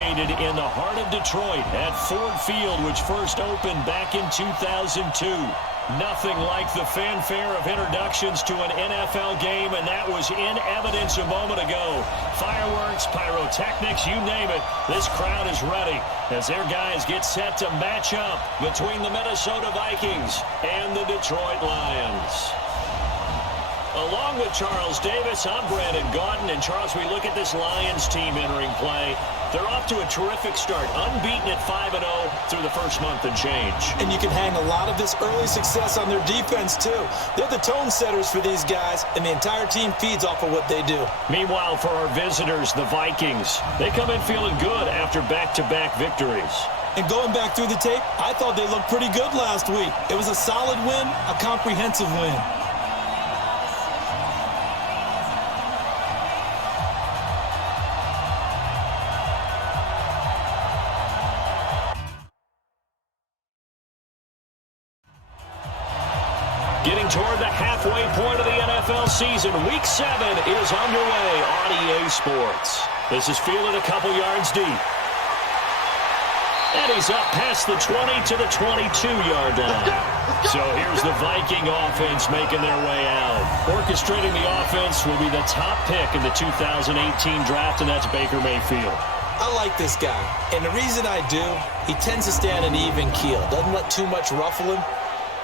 In the heart of Detroit at Ford Field, which first opened back in 2002. Nothing like the fanfare of introductions to an NFL game, and that was in evidence a moment ago. Fireworks, pyrotechnics, you name it. This crowd is ready as their guys get set to match up between the Minnesota Vikings and the Detroit Lions. Along with Charles Davis, I'm Brandon Gaudin. And Charles, we look at this Lions team entering play. They're off to a terrific start, unbeaten at 5-0 through the first month and change. And you can hang a lot of this early success on their defense, too. They're the tone setters for these guys, and the entire team feeds off of what they do. Meanwhile, for our visitors, the Vikings, they come in feeling good after back-to-back victories. And going back through the tape, I thought they looked pretty good last week. It was a solid win, a comprehensive win. Getting toward the halfway point of the NFL season, Week 7 is underway on EA Sports. This is fielded a couple yards deep. And he's up past the 20 to the 22-yard line. So here's the Viking offense making their way out. Orchestrating the offense will be the top pick in the 2018 draft, and that's Baker Mayfield. I like this guy, and the reason I do, he tends to stay on an even keel. Doesn't let too much ruffle him.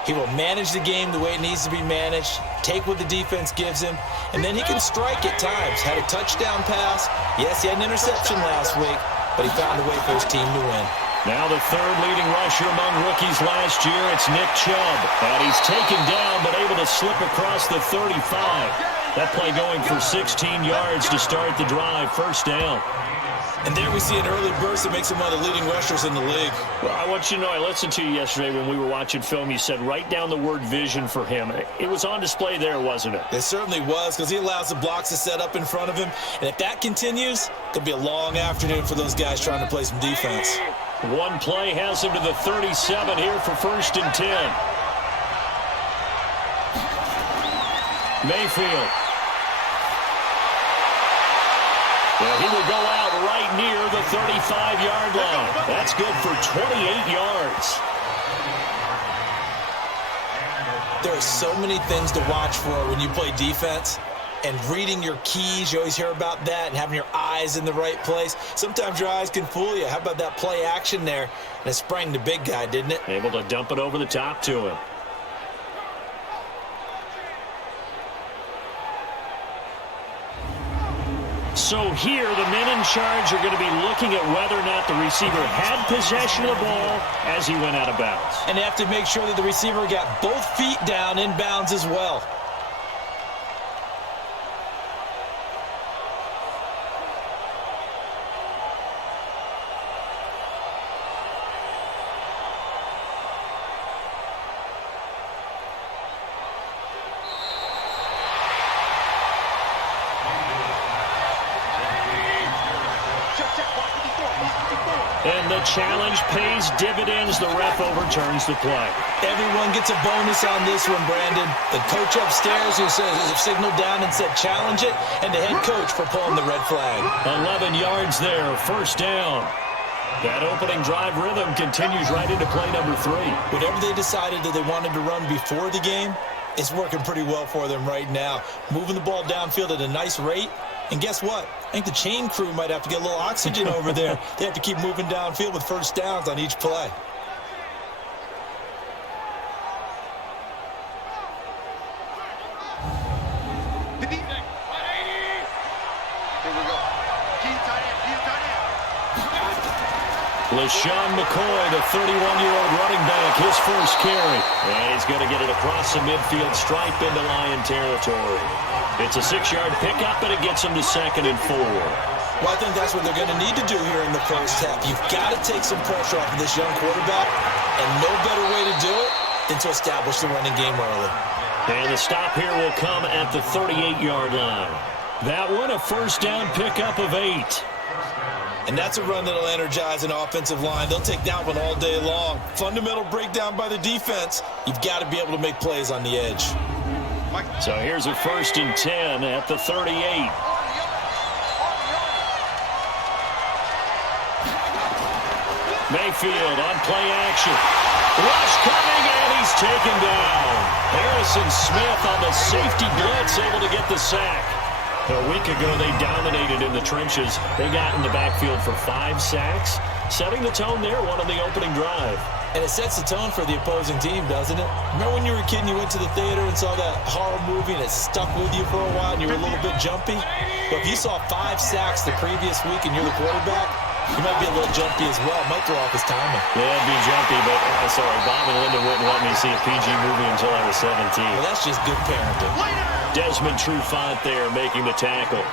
He will manage the game the way it needs to be managed, take what the defense gives him, and then he can strike at times. Had a touchdown pass. Yes, he had an interception last week, but he found a way for his team to win. Now the third leading rusher among rookies last year, it's Nick Chubb. And he's taken down but able to slip across the 35. That play going for 16 yards to start the drive, first down. And there we see an early burst that makes him one of the leading rushers in the league. Well, I want you to know, I listened to you yesterday when we were watching film. You said write down the word vision for him. It was on display there, wasn't it? It certainly was, because he allows the blocks to set up in front of him. And if that continues, it could be a long afternoon for those guys trying to play some defense. One play has him to the 37 here for 1st and 10. Mayfield. Well, he will go out right near the 35-yard line. That's good for 28 yards. There are so many things to watch for when you play defense. And reading your keys, you always hear about that, and having your eyes in the right place. Sometimes your eyes can fool you. How about that play action there? And it sprang the big guy, didn't it? Able to dump it over the top to him. So here, the men in charge are going to be looking at whether or not the receiver had possession of the ball as he went out of bounds. And they have to make sure that the receiver got both feet down in bounds as well. And the challenge pays dividends. The ref overturns the play. Everyone gets a bonus on this one, Brandon. The coach upstairs who signaled down and said challenge it, and the head coach for pulling the red flag. 11 yards there, first down. That opening drive rhythm continues right into play number 3. Whatever they decided that they wanted to run before the game, it's working pretty well for them right now. Moving the ball downfield at a nice rate. And guess what? I think the chain crew might have to get a little oxygen over there. They have to keep moving downfield with first downs on each play. LaShawn McCoy, the 31-year-old running back, his first carry. And he's going to get it across the midfield stripe into Lion territory. It's a 6-yard pickup, and it gets him to 2nd and 4. Well, I think that's what they're going to need to do here in the first half. You've got to take some pressure off of this young quarterback, and no better way to do it than to establish the running game early. And the stop here will come at the 38-yard line. That one, a first down pickup of 8. And that's a run that'll energize an offensive line. They'll take that one all day long. Fundamental breakdown by the defense. You've got to be able to make plays on the edge. So here's a 1st and 10 at the 38. Mayfield on play action. Rush coming, and he's taken down. Harrison Smith on the safety blitz, able to get the sack. A week ago, they dominated in the trenches. They got in the backfield for 5 sacks, setting the tone there, one on the opening drive. And it sets the tone for the opposing team, doesn't it? Remember when you were a kid and you went to the theater and saw that horror movie and it stuck with you for a while and you were a little bit jumpy? Well, if you saw 5 sacks the previous week and you're the quarterback, you might be a little jumpy as well. It might throw off his timing. Yeah, it'd be jumpy, but sorry, Bob and Linda wouldn't let me see a PG movie until I was 17. Well, that's just good parenting. Desmond Trufant there making the tackle.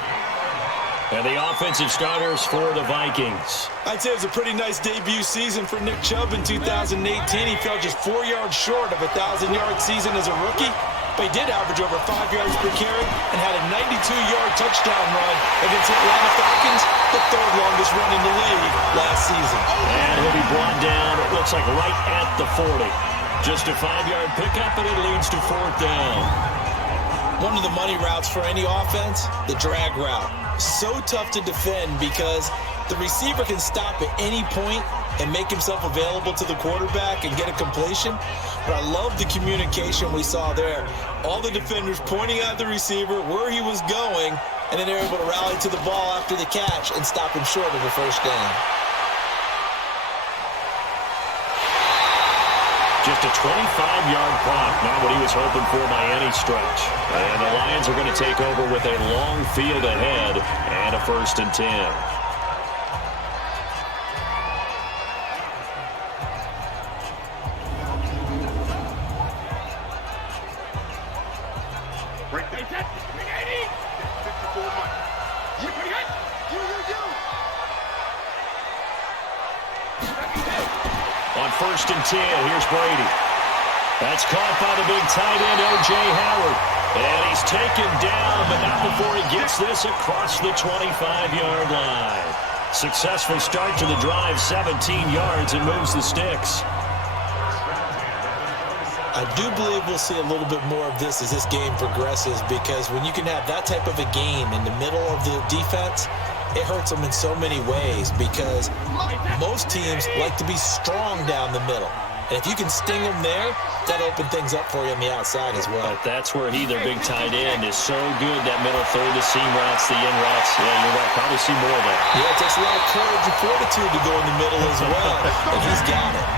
And the offensive starters for the Vikings. I'd say it was a pretty nice debut season for Nick Chubb in 2018. He fell just 4 yards short of a 1,000-yard season as a rookie, but he did average over 5 yards per carry and had a 92-yard touchdown run against the Atlanta Falcons, the 3rd longest run in the league last season. And he'll be brought down, it looks like right at the 40. Just a 5-yard pickup, and it leads to 4th down. One of the money routes for any offense, the drag route. So tough to defend because the receiver can stop at any point and make himself available to the quarterback and get a completion. But I love the communication we saw there. All the defenders pointing at the receiver where he was going, and then they're able to rally to the ball after the catch and stop him short of the 1st down. Just a 25-yard pop, not what he was hoping for by any stretch. And the Lions are going to take over with a long field ahead and a 1st and 10. On 1st and 10, here's Brady. That's caught by the big tight end, O.J. Howard. And he's taken down, but not before he gets this across the 25-yard line. Successful start to the drive, 17 yards, and moves the sticks. I do believe we'll see a little bit more of this as this game progresses, because when you can have that type of a game in the middle of the defense, it hurts them in so many ways, because most teams like to be strong down the middle. And if you can sting them there, that opens things up for you on the outside as well. But that's where he, their big tight end, is so good, that middle third, the seam routes, the in routes. Yeah, you're right, probably see more of that. Yeah, it takes a lot of courage and fortitude to go in the middle as well, and he's got it.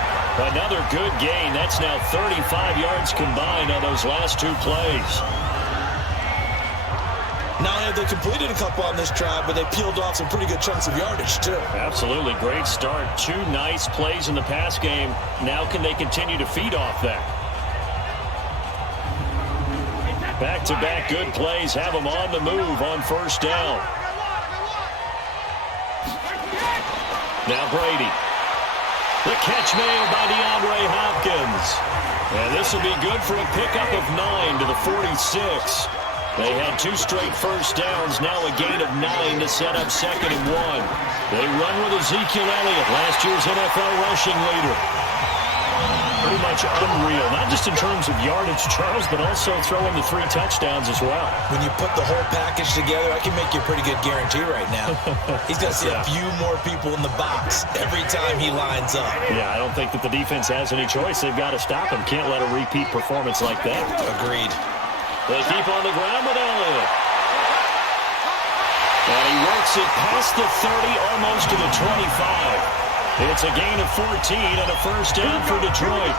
Another good gain. That's now 35 yards combined on those last 2 plays. Not only have they completed a couple on this drive, but they peeled off some pretty good chunks of yardage, too. Absolutely. Great start. 2 nice plays in the pass game. Now can they continue to feed off that? Back-to-back good plays have them on the move on 1st down. Now Brady. The catch made by DeAndre Hopkins. And this will be good for a pickup of 9 to the 46. They had 2 straight 1st downs, now a gain of 9 to set up 2nd and 1. They run with Ezekiel Elliott, last year's NFL rushing leader. Pretty much unreal, not just in terms of yardage, Charles, but also throwing the 3 touchdowns as well. When you put the whole package together, I can make you a pretty good guarantee right now. He's going to see a few more people in the box every time he lines up. Yeah, I don't think that the defense has any choice. They've got to stop him. Can't let a repeat performance like that. Agreed. They keep on the ground with Elliott. And he works it past the 30, almost to the 25. It's a gain of 14 and a 1st down for Detroit.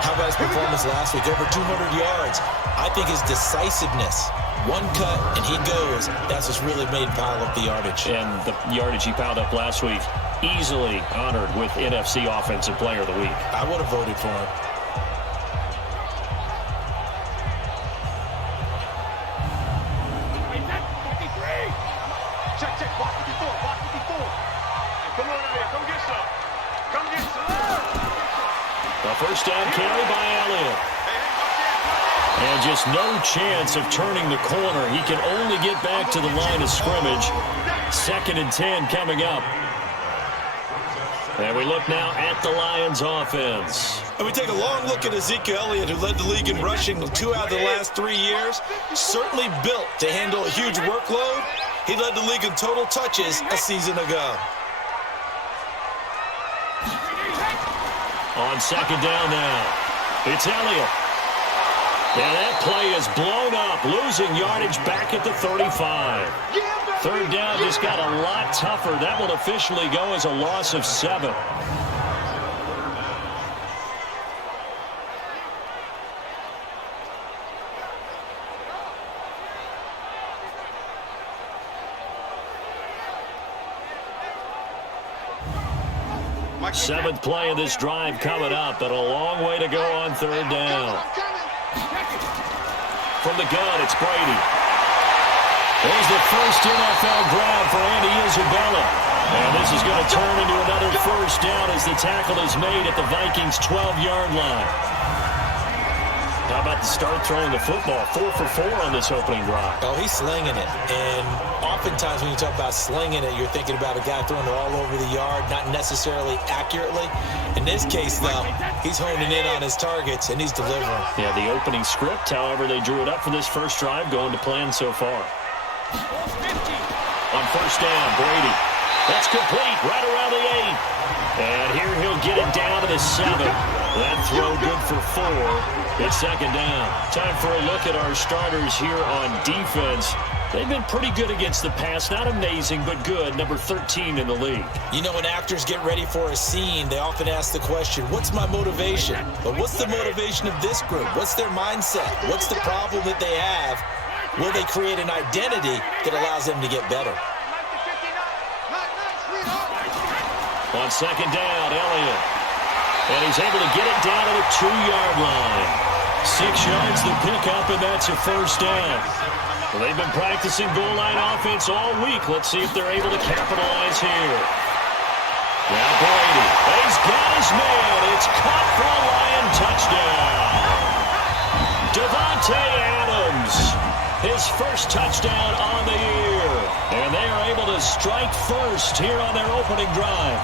How about his performance last week? Over 200 yards. I think his decisiveness. One cut, and he goes. That's what's really made him pile up the yardage. And the yardage he piled up last week, easily honored with NFC Offensive Player of the Week. I would have voted for him. The 1st down carry by Elliott. And just no chance of turning the corner. He can only get back to the line of scrimmage. 2nd and 10 coming up. And we look now at the Lions offense. And we take a long look at Ezekiel Elliott, who led the league in rushing 2 out of the last 3 years. Certainly built to handle a huge workload. He led the league in total touches a season ago. On second down now, it's Elliott. And that play is blown up, losing yardage back at the 35. Third down just got a lot tougher. That will officially go as a loss of 7. Seventh play of this drive coming up, but a long way to go on third down. From the gun, it's Brady. There's the first NFL grab for Andy Isabella. And this is going to turn into another first down as the tackle is made at the Vikings' 12-yard line. How about the start throwing the football? 4 for 4 on this opening drive. Oh, he's slinging it. And oftentimes when you talk about slinging it, you're thinking about a guy throwing it all over the yard, not necessarily accurately. In this case, though, he's honing in on his targets, and he's delivering. Yeah, the opening script, however, they drew it up for this first drive, going to plan so far. On first down, Brady. That's complete, right around the 8. And here he'll get it down to the 7. That throw good for 4. It's second down. Time for a look at our starters here on defense. They've been pretty good against the pass. Not amazing, but good. Number 13 in the league. You know, when actors get ready for a scene, they often ask the question, what's my motivation? But what's the motivation of this group? What's their mindset? What's the problem that they have? Will they create an identity that allows them to get better? On second down, Elliott. And he's able to get it down to the 2-yard line. 6 yards the pickup, and that's a first down. Well, they've been practicing goal line offense all week. Let's see if they're able to capitalize here. Now Brady. He's got his man. It's caught for a Lion touchdown. Devontae Adams. His first touchdown on the year. And they are able to strike first here on their opening drive.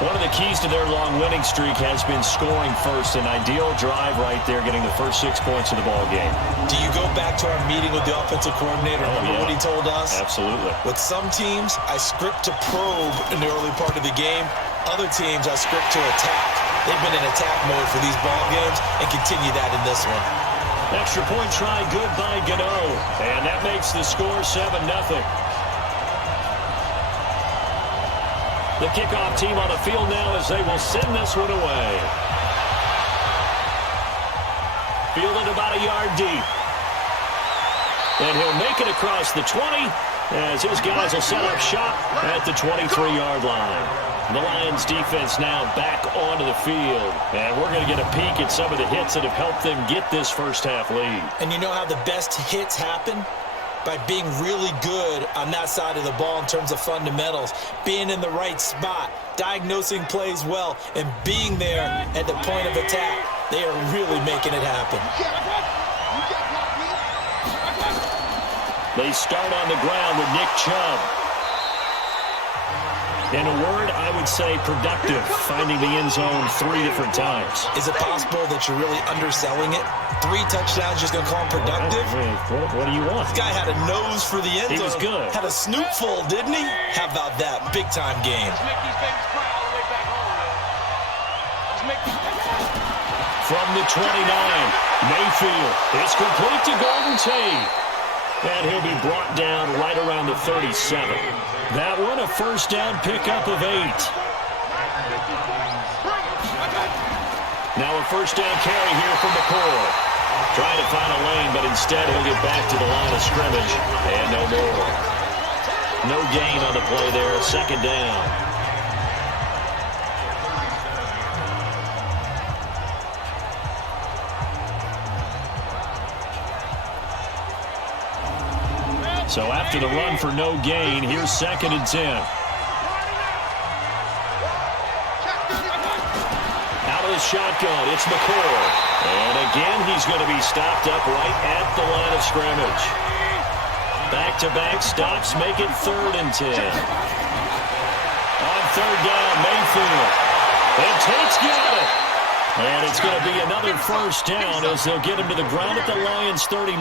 One of the keys to their long winning streak has been scoring first. An ideal drive right there, getting the first 6 points of the ball game. Do you go back to our meeting with the offensive coordinator? Remember what he told us? Absolutely. With some teams, I script to probe in the early part of the game. Other teams, I script to attack. They've been in attack mode for these ball games and continue that in this one. Extra point try good by Gano. And that makes the score 7-0. The kickoff team on the field now as they will send this one away. Fielded about a yard deep. And he'll make it across the 20 as his guys will set up shop at the 23-yard line. The Lions defense now back onto the field. And we're going to get a peek at some of the hits that have helped them get this first half lead. And you know how the best hits happen? By being really good on that side of the ball in terms of fundamentals, being in the right spot, diagnosing plays well, and being there at the point of attack. They are really making it happen. They start on the ground with Nick Chubb. In a word, I would say productive, finding the end zone 3 different times. Is it possible that you're really underselling it? 3 touchdowns, just going to call him productive? What do you want? This guy had a nose for the end zone. He was good. Had a snoot full, didn't he? How about that? Big-time game. From the 29, Mayfield. It's complete to Golden Tate. And he'll be brought down right around the 37. That one, a first down pickup of 8. Now a first down carry here from McCoy. Trying to find a lane, but instead he'll get back to the line of scrimmage. And no more. No gain on the play there. Second down. So after the run for no gain, here's 2nd and 10. Out of the shotgun, it's McCoy. And again, he's going to be stopped up right at the line of scrimmage. Back-to-back stops make it 3rd and 10. On third down, Mayfield. And Tate's got it. And it's going to be another first down as they'll get him to the ground at the Lions' 39.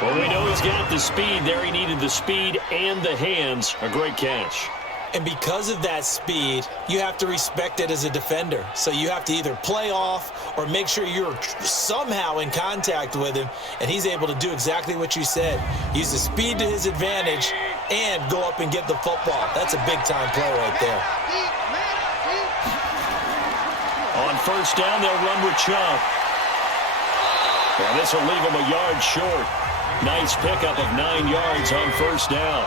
Well, we know he's got the speed there. He needed the speed and the hands. A great catch. And because of that speed, you have to respect it as a defender. So you have to either play off or make sure you're somehow in contact with him, and he's able to do exactly what you said. Use the speed to his advantage and go up and get the football. That's a big-time play right there. On first down, they'll run with Chubb. And this will leave him a yard short. Nice pickup of 9 yards on first down.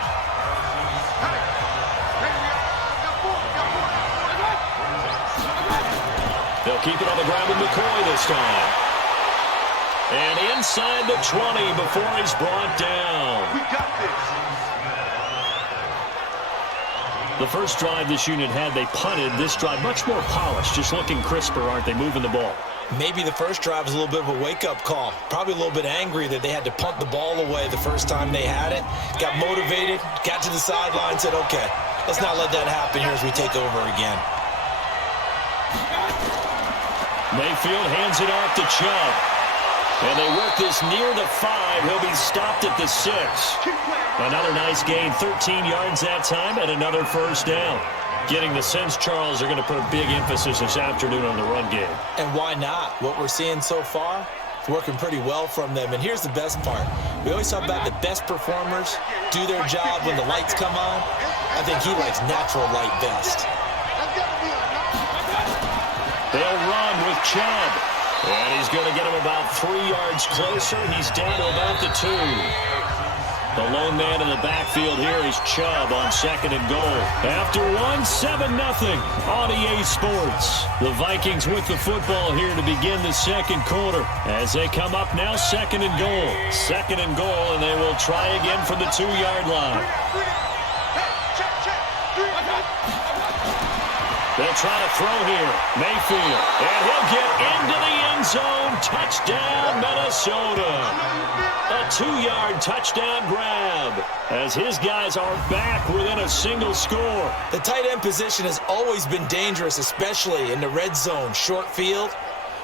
They'll keep it on the ground with McCoy this time. And inside the 20 before he's brought down. We got this. The first drive this unit had, they punted. This drive, much more polished, just looking crisper, aren't they, moving the ball? Maybe the first drive was a little bit of a wake-up call. Probably a little bit angry that they had to punt the ball away the first time they had it. Got motivated, got to the sideline, said, okay, let's not let that happen here as we take over again. Mayfield hands it off to Chubb. And they work this near the 5. He'll be stopped at the 6. Another nice gain, 13 yards that time, and another first down. Getting the sense Charles are going to put a big emphasis this afternoon on the run game. And why not? What we're seeing so far, it's working pretty well from them. And here's the best part. We always talk about the best performers do their job when the lights come on. I think he likes natural light best. They'll run with Chubb. And he's going to get him about 3 yards closer. He's down to about the 2. The lone man in the backfield here is Chubb on second and goal. After 7-0 on EA Sports. The Vikings with the football here to begin the second quarter. As they come up now, second and goal. Second and goal, and they will try again from the 2-yard line. They'll try to throw here. Mayfield. And he'll get into the end zone. Touchdown, Minnesota. A 2-yard touchdown grab as his guys are back within a single score. The tight end position has always been dangerous, especially in the red zone, short field.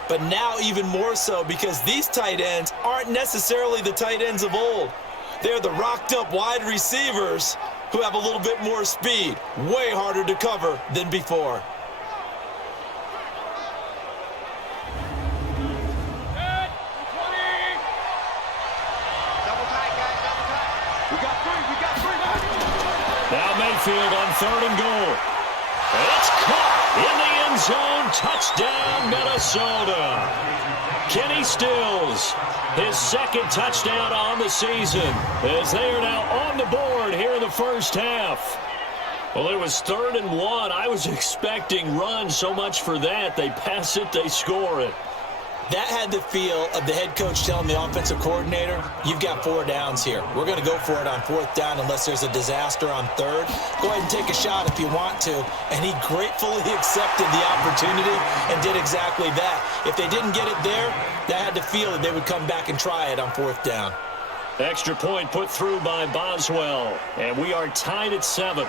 But now even more so because these tight ends aren't necessarily the tight ends of old. They're the rocked-up wide receivers who have a little bit more speed. Way harder to cover than before. Now Mayfield on third and goal. And it's caught in the end zone. Touchdown, Minnesota. Kenny Stills, his second touchdown on the season, as they are now on the board here in the first half. Well, it was 3rd and 1. I was expecting runs, so much for that. They pass it, they score it. That had the feel of the head coach telling the offensive coordinator, you've got 4 downs here. We're going to go for it on 4th down unless there's a disaster on 3rd. Go ahead and take a shot if you want to. And he gratefully accepted the opportunity and did exactly that. If they didn't get it there, that had the feel that they would come back and try it on 4th down. Extra point put through by Boswell. And we are tied at 7.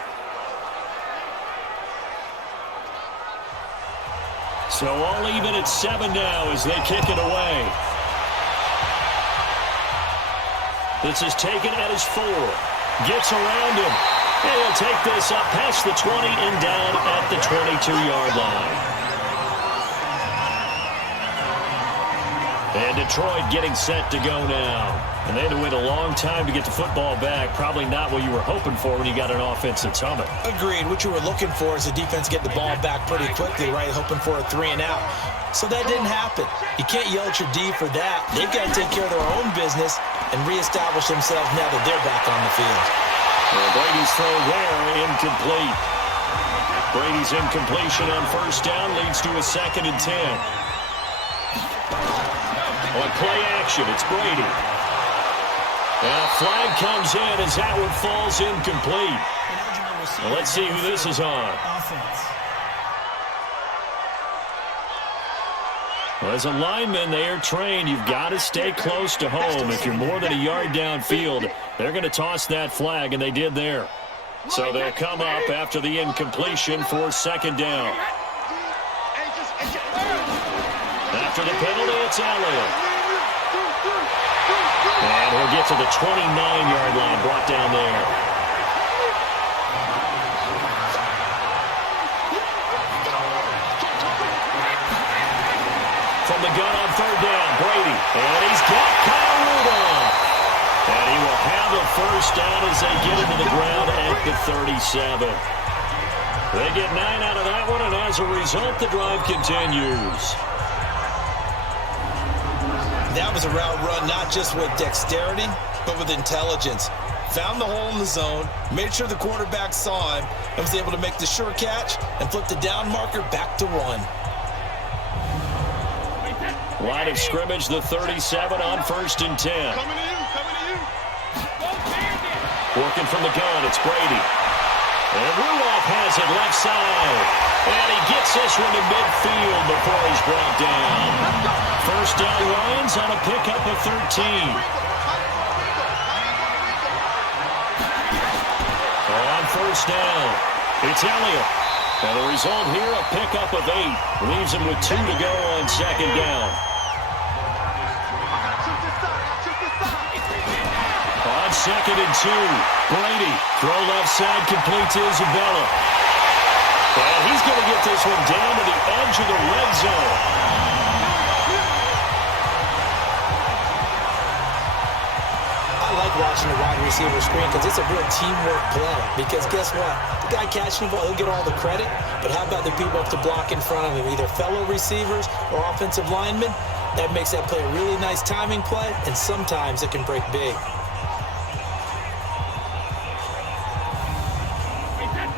So all even at 7 now as they kick it away. This is taken at his 4. Gets around him. And he'll take this up past the 20 and down at the 22-yard line. And Detroit getting set to go now. And they had to wait a long time to get the football back. Probably not what you were hoping for when you got an offense that's humming. Agreed. What you were looking for is the defense get the ball back pretty quickly, right? Hoping for a 3 and out. So that didn't happen. You can't yell at your D for that. They've got to take care of their own business and reestablish themselves now that they're back on the field. Well, Brady's throw there, incomplete. Brady's incompletion on first down leads to a 2nd and 10. On play action, it's Brady. And a flag comes in as that one falls incomplete. Well, let's see who this is on. Well, as a lineman, they are trained. You've got to stay close to home. If you're more than a yard downfield, they're going to toss that flag, and they did there. So they'll come up after the incompletion for 2nd down. After the penalty, it's Elliott. And he'll get to the 29-yard line, brought down there. the gun on third down. Brady. And he's got Kyle Rudolph. And he will have a first down as they get into the ground at the 37. They get 9 out of that one, and as a result, the drive continues. That was a route run not just with dexterity, but with intelligence. Found the hole in the zone, made sure the quarterback saw him, and was able to make the sure catch and flip the down marker back to 1. Line of scrimmage, the 37 on 1st and 10. Coming to you. Working from the gun, it's Brady. And Rudolph has it left side. And he gets this one to midfield before he's brought down. First down Lions on a pickup of 13. On first down, it's Elliott. And the result here, a pickup of 8. Leaves him with 2 to go on second down. On 2nd and 2, Brady. Throw left side, complete to Isabella. And he's going to get this one down to the edge of the red zone. I like watching the wide receiver screen because it's a real teamwork play. Because guess what? The guy catching the ball, he'll get all the credit. But how about the people up to block in front of him, either fellow receivers or offensive linemen? That makes that play a really nice timing play, and sometimes it can break big.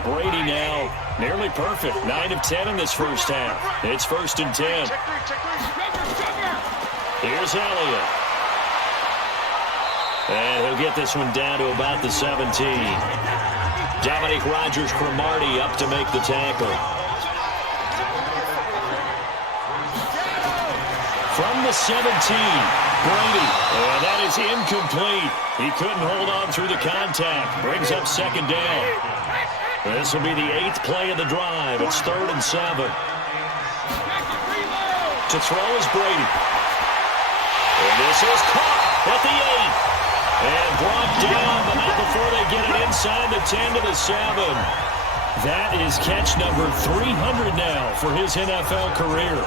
Brady now nearly perfect. 9 of 10 in this first half. It's 1st and 10. Here's Elliott. And he'll get this one down to about the 17. Dominique Rodgers-Cromartie up to make the tackle. From the 17, Brady. And that is incomplete. He couldn't hold on through the contact. Brings up second down. This will be the 8th play of the drive. It's 3rd and 7. To throw is Brady. And this is caught at the 8. And brought down, but not before they get it inside the 10 to the 7. That is catch number 300 now for his NFL career.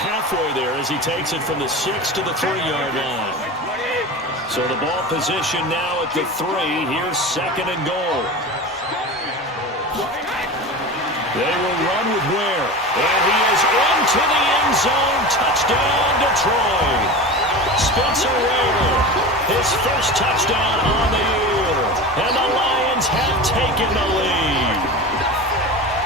Halfway there as he takes it from the 6 to the 3-yard line. So the ball position now at the 3. Here's 2nd and goal. They will run with Ware. And he is into the end zone. Touchdown, Detroit. Spencer Ware, his first touchdown on the year. And the Lions have taken the lead.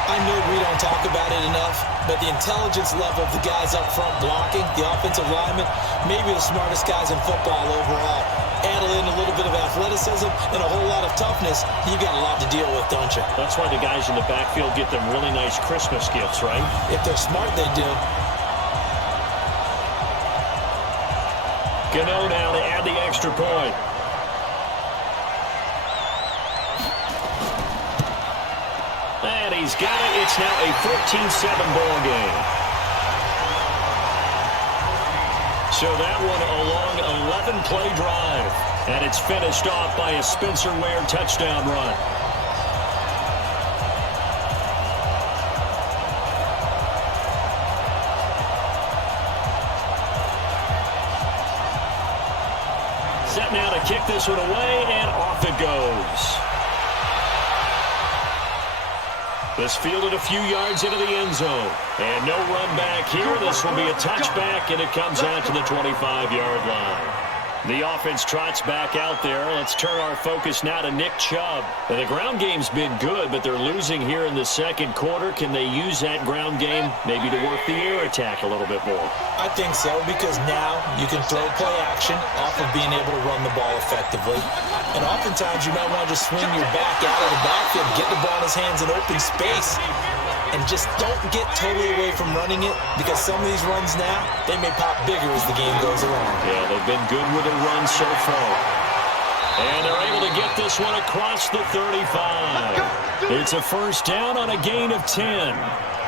I know we don't talk about it enough, but the intelligence level of the guys up front blocking, the offensive linemen, maybe the smartest guys in football overall. Add in a little bit of athleticism and a whole lot of toughness, you got a lot to deal with, don't you? That's why the guys in the backfield get them really nice Christmas gifts, right? If they're smart, they do. Gano now to add the extra point. And he's got it. It's now a 14-7 ball game. So that one a long 11-play drive. And it's finished off by a Spencer Ware touchdown run. Set now to kick this one away, and off it goes. This fielded a few yards into the end zone. And no run back here. This will be a touchback, and it comes out to the 25-yard line. The offense trots back out there. Let's turn our focus now to Nick Chubb. And the ground game's been good, but they're losing here in the second quarter. Can they use that ground game maybe to work the air attack a little bit more? I think so, because now you can throw play action off of being able to run the ball effectively. And oftentimes you might want to just swing your back out of the backfield, get the ball in his hands in open space, and just don't get totally away from running it, because some of these runs now, they may pop bigger as the game goes along. Yeah, they've been good with a run so far. And they're able to get this one across the 35. It's a first down on a gain of 10.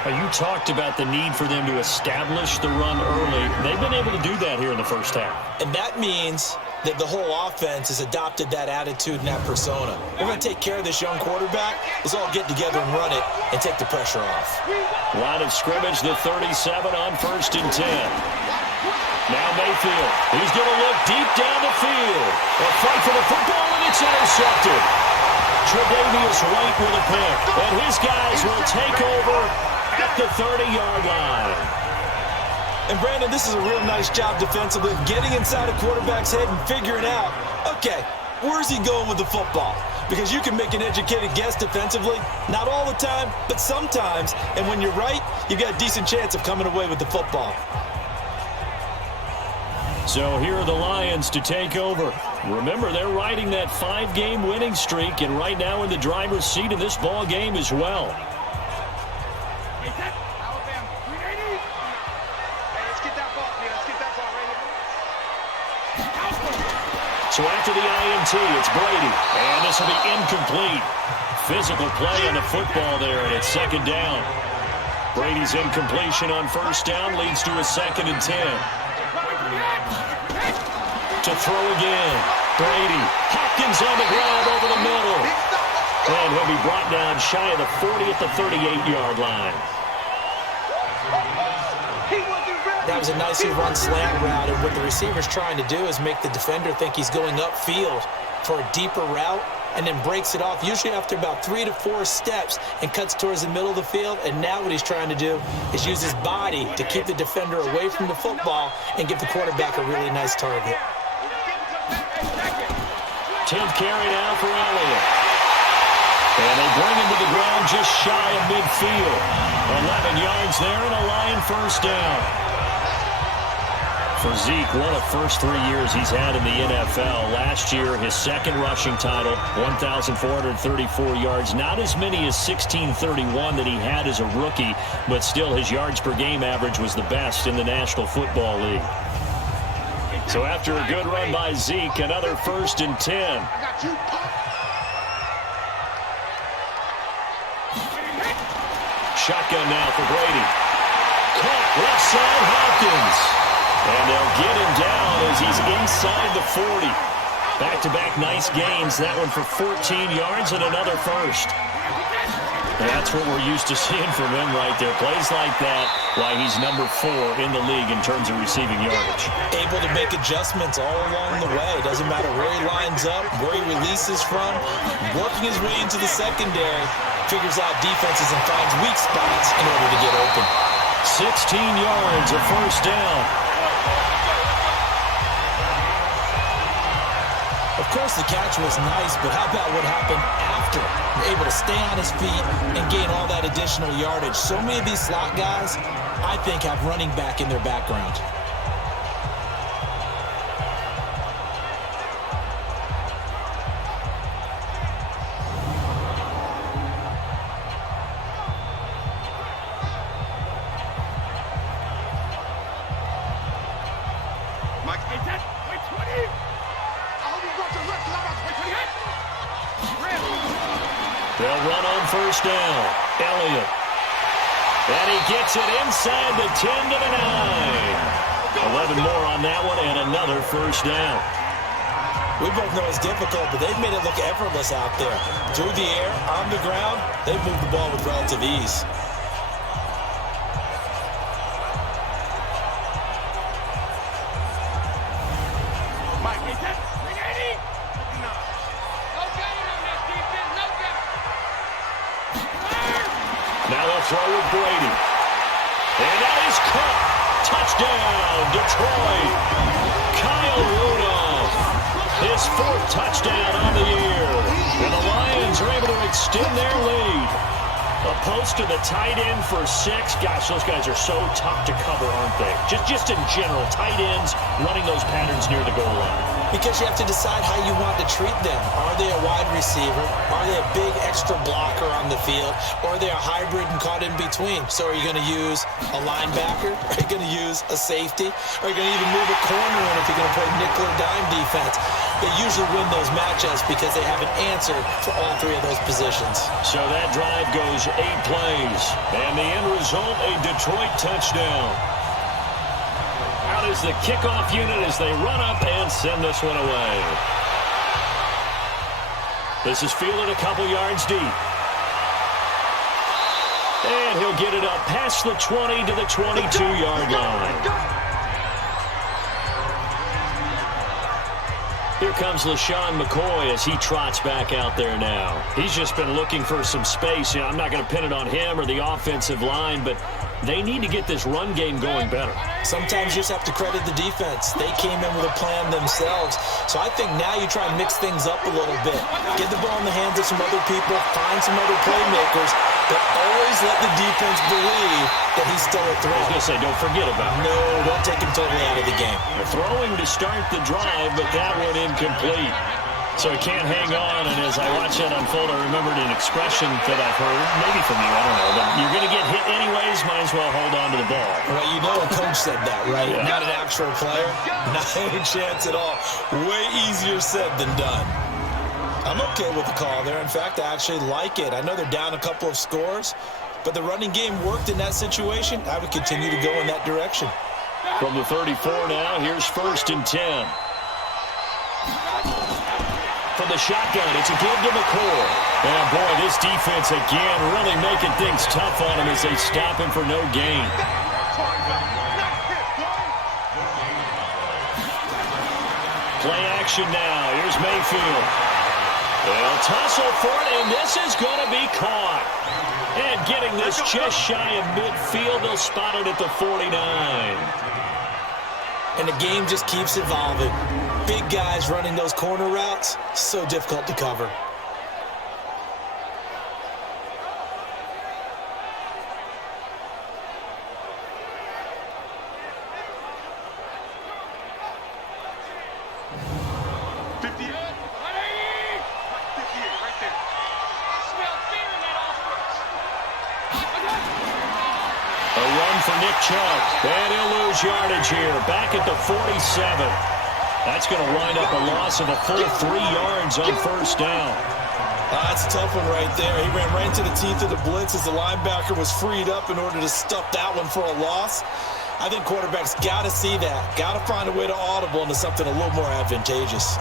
You talked about the need for them to establish the run early. They've been able to do that here in the first half. And that means that the whole offense has adopted that attitude and that persona. We're going to take care of this young quarterback. Let's all get together and run it and take the pressure off. Line of scrimmage, the 37 on 1st and 10. Now Mayfield. He's going to look deep down the field. A fight for the football, and it's intercepted. Tre'Davious White with a pick. And his guys will take over at the 30-yard line. And, Brandon, this is a real nice job defensively, getting inside a quarterback's head and figuring out, okay, where's he going with the football? Because you can make an educated guess defensively, not all the time, but sometimes. And when you're right, you've got a decent chance of coming away with the football. So here are the Lions to take over. Remember, they're riding that 5-game winning streak, and right now in the driver's seat in this ball game as well. So after the INT, it's Brady, and this will be incomplete. Physical play on the football there, and it's 2nd down. Brady's incompletion on 1st down leads to a 2nd and 10. To throw again. Brady. Hopkins on the ground over the middle. And he'll be brought down shy of the 40 at the 38-yard line. That was a nicely run slant route, and what the receiver's trying to do is make the defender think he's going upfield for a deeper route, and then breaks it off, usually after about 3 to 4 steps, and cuts towards the middle of the field. And now what he's trying to do is use his body to keep the defender away from the football and give the quarterback a really nice target. 10th carry now for Elliott. And they bring him to the ground just shy of midfield. 11 yards there and a Lion first down. For Zeke, one of the first 3 years he's had in the NFL. Last year, his 2nd rushing title, 1,434 yards. Not as many as 1,631 that he had as a rookie, but still his yards per game average was the best in the National Football League. So after a good run by Zeke, another 1st and 10. Shotgun now for Brady. Caught left side, Hopkins. And they'll get him down as he's inside the 40. Back-to-back nice gains. That one for 14 yards and another first. That's what we're used to seeing from him right there. Plays like that, why he's number 4 in the league in terms of receiving yardage. Able to make adjustments all along the way. Doesn't matter where he lines up, where he releases from. Working his way into the secondary. Figures out defenses and finds weak spots in order to get open. 16 yards, a first down. Of course, the catch was nice, but how about what happened after? Able to stay on his feet and gain all that additional yardage. So many of these slot guys, I think, have running back in their background. They'll run on first down. Elliott. And he gets it inside the 10 to the 9. 11 more on that one and another first down. We both know it's difficult, but they've made it look effortless out there. Through the air, on the ground, they've moved the ball with relative ease. Now they'll throw with Brady. And that is caught. Touchdown, Detroit. Kyle Rudolph. His 4th touchdown on the year. And the Lions are able to extend their lead. A post to the tight end for 6. Gosh, those guys are so tough to cover, aren't they? Just in general, tight ends running those patterns near the goal line. Because you have to decide how you want to treat them. Are they a wide receiver? Are they a big extra blocker on the field? Or are they a hybrid and caught in between? So are you going to use a linebacker? Are you going to use a safety? Are you going to even move a corner in if you're going to play nickel or dime defense? They usually win those matchups because they have an answer for all 3 of those positions. So that drive goes 8 plays. And the end result, a Detroit touchdown. Out is the kickoff unit as they run up and send this one away. This is fielded a couple yards deep. And he'll get it up past the 20 to the 22-yard line. Here comes LaShawn McCoy as he trots back out there now. He's just been looking for some space. You know, I'm not going to pin it on him or the offensive line, but they need to get this run game going better. Sometimes you just have to credit the defense. They came in with a plan themselves. So I think now you try and mix things up a little bit. Get the ball in the hands of some other people, find some other playmakers, but always let the defense believe that he's still a threat. I was going to say, don't forget about him. No, don't take him totally out of the game. They're throwing to start the drive, but that one incomplete. So he can't hang on, and as I watch that unfold, I remembered an expression that I've heard, maybe from you, I don't know, but you're going to get hit anyways, might as well hold on to the ball. Right, you know a coach said that, right? Yeah. Not an actual player, not any chance at all. Way easier said than done. I'm okay with the call there. In fact, I actually like it. I know they're down a couple of scores, but the running game worked in that situation. I would continue to go in that direction. From the 34 now, here's 1st and 10. From the shotgun, it's a give to McCoy. And boy, this defense again really making things tough on him as they stop him for no gain. Play action now. Here's Mayfield. They'll tussle for it, and this is going to be caught. And getting this just shy of midfield, they'll spot it at the 49. And the game just keeps evolving. Big guys running those corner routes, so difficult to cover. And he'll lose yardage here, back at the 47. That's going to wind up a loss of a full 3 yards on 1st down. That's a tough one right there. He ran right into the teeth of the blitz as the linebacker was freed up in order to stuff that one for a loss. I think quarterbacks got to see that. Got to find a way to audible into something a little more advantageous.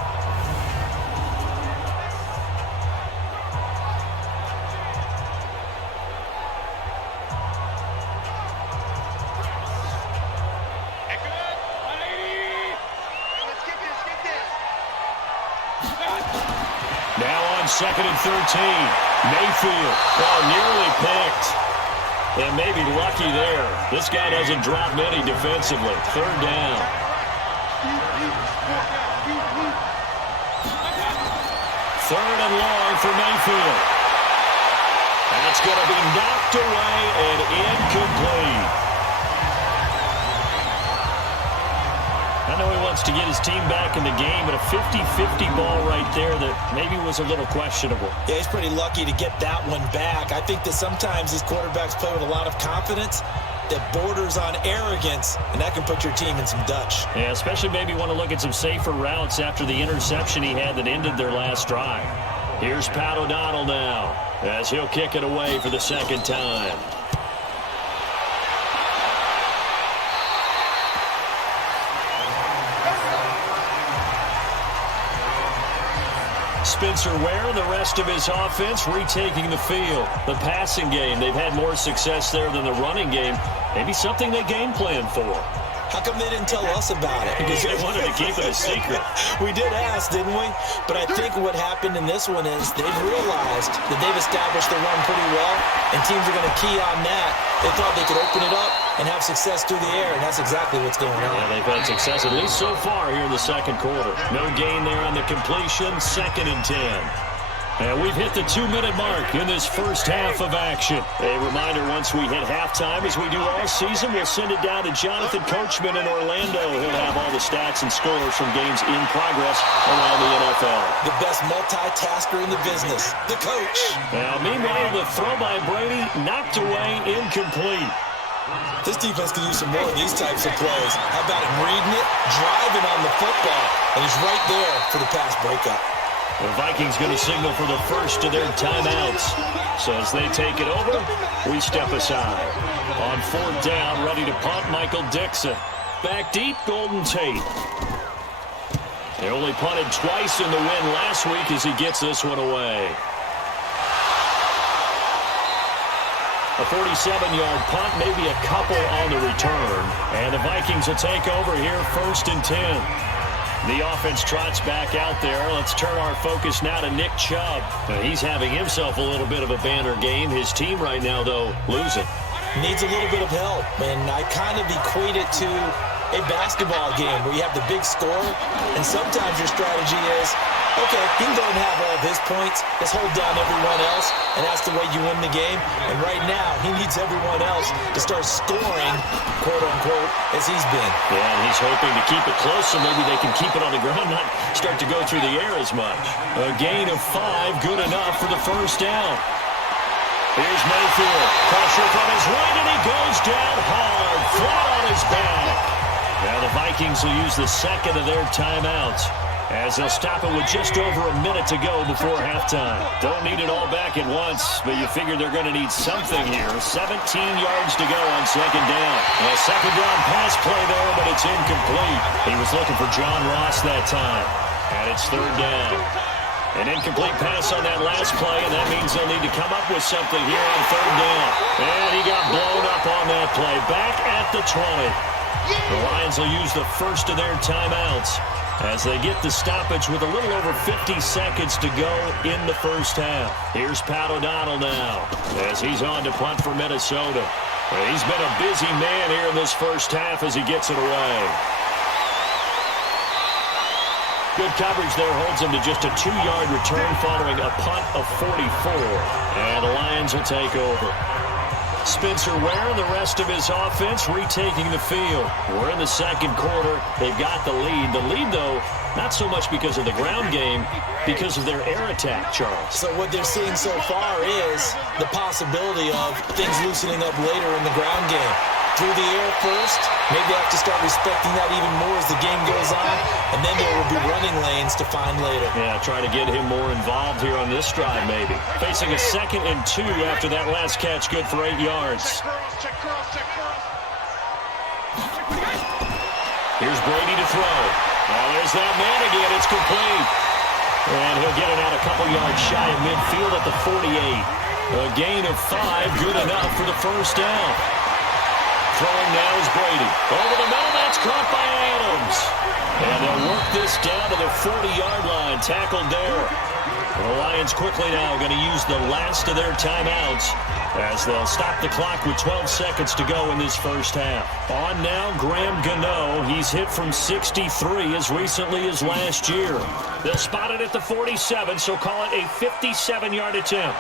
Second and 13. Mayfield, nearly picked. And maybe lucky there. This guy doesn't drop many defensively. 3rd down. Third and long for Mayfield. That's going to be knocked away and incomplete. I know he wants to get his team back in the game, but a 50-50 ball right there that maybe was a little questionable. Yeah, he's pretty lucky to get that one back. I think that sometimes these quarterbacks play with a lot of confidence that borders on arrogance, and that can put your team in some Dutch. Yeah, especially maybe want to look at some safer routes after the interception he had that ended their last drive. Here's Pat O'Donnell now as he'll kick it away for the 2nd time. Spencer Ware and the rest of his offense retaking the field. The passing game, they've had more success there than the running game. Maybe something they game plan for. How come they didn't tell us about it? Because they wanted to keep it a secret. We did ask, didn't we? But I think what happened in this one is they've realized that they've established the run pretty well, and teams are going to key on that. They thought they could open it up and have success through the air, and that's exactly what's going on. Yeah, they've had success, at least so far here in the 2nd quarter. No gain there on the completion, 2nd and 10. And we've hit the 2-minute mark in this first half of action. A reminder, once we hit halftime, as we do all season, we'll send it down to Jonathan Coachman in Orlando. He'll have all the stats and scores from games in progress around the NFL. The best multitasker in the business, the coach. Now, meanwhile, the throw by Brady knocked away, incomplete. This defense can use some more of these types of plays. How about him reading it, driving on the football, and he's right there for the pass breakup. The Vikings going to signal for the first of their timeouts. So as they take it over, we step aside. On fourth down, ready to punt, Michael Dixon. Back deep, Golden Tate. They only punted twice in the win last week as he gets this one away. A 47-yard punt, maybe a couple on the return. And the Vikings will take over here, 1st and 10. The offense trots back out there. Let's turn our focus now to Nick Chubb. He's having himself a little bit of a banner game. His team right now, though, losing. Needs a little bit of help, and I kind of equate it to a basketball game where you have the big score, and sometimes your strategy is, okay, he can go and have all of his points. Let's hold down everyone else, and that's the way you win the game. And right now, he needs everyone else to start scoring, quote-unquote, as he's been. Yeah, and he's hoping to keep it close so maybe they can keep it on the ground, not start to go through the air as much. A gain of 5, good enough for the first down. Here's Mayfield. Pressure from his right, and he goes down hard, flat on his back. Now the Vikings will use the second of their timeouts as they'll stop it with just over a minute to go before halftime. Don't need it all back at once, but you figure they're going to need something here. 17 yards to go on second down. A second down pass play there, but it's incomplete. He was looking for John Ross that time. And it's third down. An incomplete pass on that last play, and that means they'll need to come up with something here on third down. And he got blown up on that play. Back at the 20. The Lions will use the first of their timeouts as they get the stoppage with a little over 50 seconds to go in the first half. Here's Pat O'Donnell now as he's on to punt for Minnesota. He's been a busy man here in this first half as he gets it away. Good coverage there holds him to just a 2-yard return following a punt of 44. And the Lions will take over. Spencer Ware and the rest of his offense retaking the field. We're in the second quarter. They've got the lead. The lead, though, not so much because of the ground game, because of their air attack, Charles. So what they're seeing so far is the possibility of things loosening up later in the ground game. Through the air first, maybe they have to start respecting that even more as the game goes on, and then there will be running lanes to find later. Yeah, try to get him more involved here on this drive, maybe. Facing a 2nd and 2 after that last catch, good for 8 yards. Here's Brady to throw. Oh, there's that man again. It's complete. And he'll get it out a couple yards shy of midfield at the 48. A gain of 5, good enough for the first down. Throwing now is Brady. Over the middle, that's caught by Adams. And they'll work this down to the 40-yard line. Tackled there. The Lions quickly now going to use the last of their timeouts as they'll stop the clock with 12 seconds to go in this first half. On now, Graham Gano. He's hit from 63 as recently as last year. They'll spot it at the 47, so call it a 57-yard attempt.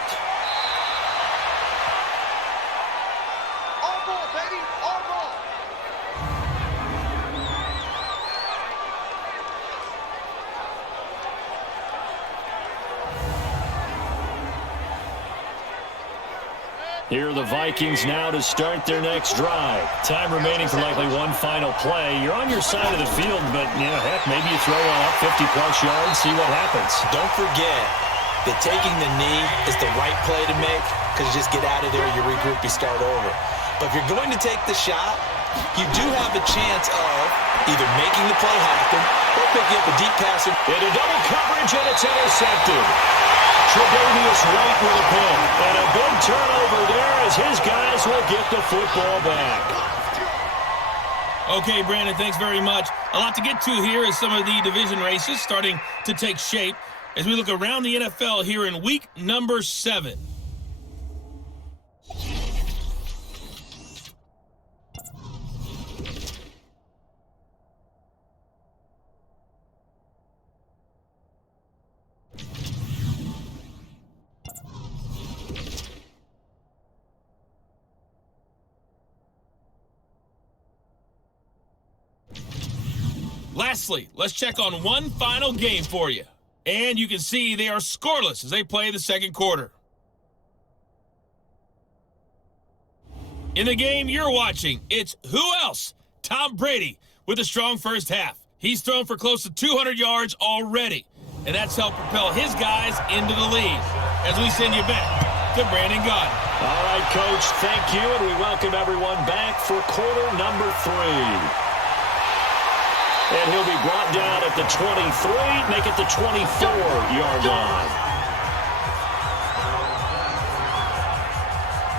Here are the Vikings now to start their next drive. Time remaining for likely one final play. You're on your side of the field, but, heck, maybe you throw one up 50-plus yards, see what happens. Don't forget that taking the knee is the right play to make because you just get out of there, you regroup, you start over. But if you're going to take the shot, you do have a chance of either making the play happen or picking up a deep pass. Into double coverage, and it's intercepted. Tre'Davious White with a pick. And a big turnover there as his guys will get the football back. Okay, Brandon, thanks very much. A lot to get to here as some of the division races starting to take shape as we look around the NFL here in week number 7. Lastly, let's check on one final game for you. And you can see they are scoreless as they play the second quarter. In the game you're watching, it's who else? Tom Brady with a strong first half. He's thrown for close to 200 yards already, and that's helped propel his guys into the lead. As we send you back to Brandon Gaudin. All right, Coach, thank you, and we welcome everyone back for quarter number 3. And he'll be brought down at the 23, make it the 24-yard line.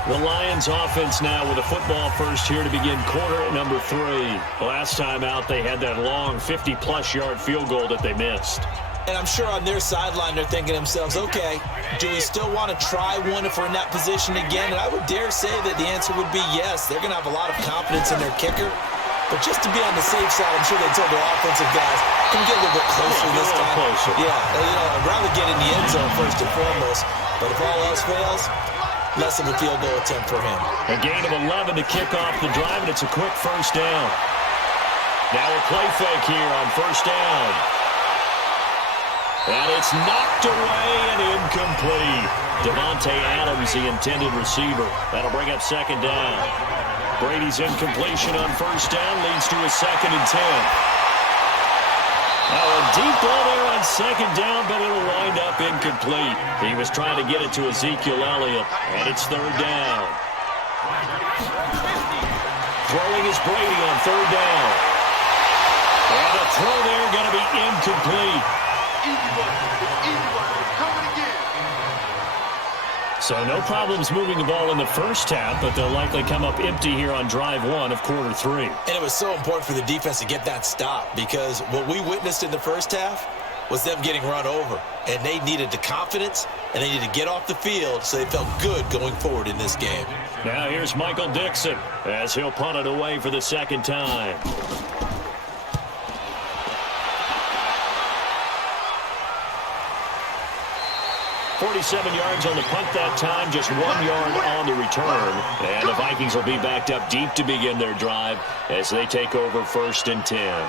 The Lions offense now with a football first here to begin quarter number 3. Last time out, they had that long 50-plus yard field goal that they missed. And I'm sure on their sideline, they're thinking to themselves, okay, do we still want to try one if we're in that position again? And I would dare say that the answer would be yes. They're going to have a lot of confidence in their kicker. But just to be on the safe side, I'm sure they told their offensive guys, can we get a little bit closer this time? Closer. Yeah, I'd rather get in the end zone first and foremost. But if all else fails, less of a field goal attempt for him. A gain of 11 to kick off the drive, and it's a quick first down. Now a play fake here on first down. And it's knocked away and incomplete. Davante Adams, the intended receiver. That'll bring up second down. Brady's incompletion on first down leads to a 2nd and 10. Now a deep ball there on second down, but it'll wind up incomplete. He was trying to get it to Ezekiel Elliott, and it's third down. Throwing is Brady on third down. And the throw there going to be incomplete. So no problems moving the ball in the first half, but they'll likely come up empty here on drive 1 of quarter 3. And it was so important for the defense to get that stop because what we witnessed in the first half was them getting run over. And they needed the confidence, and they needed to get off the field so they felt good going forward in this game. Now here's Michael Dixon as he'll punt it away for the second time. 47 yards on the punt that time, just 1 yard on the return. And the Vikings will be backed up deep to begin their drive as they take over 1st and 10.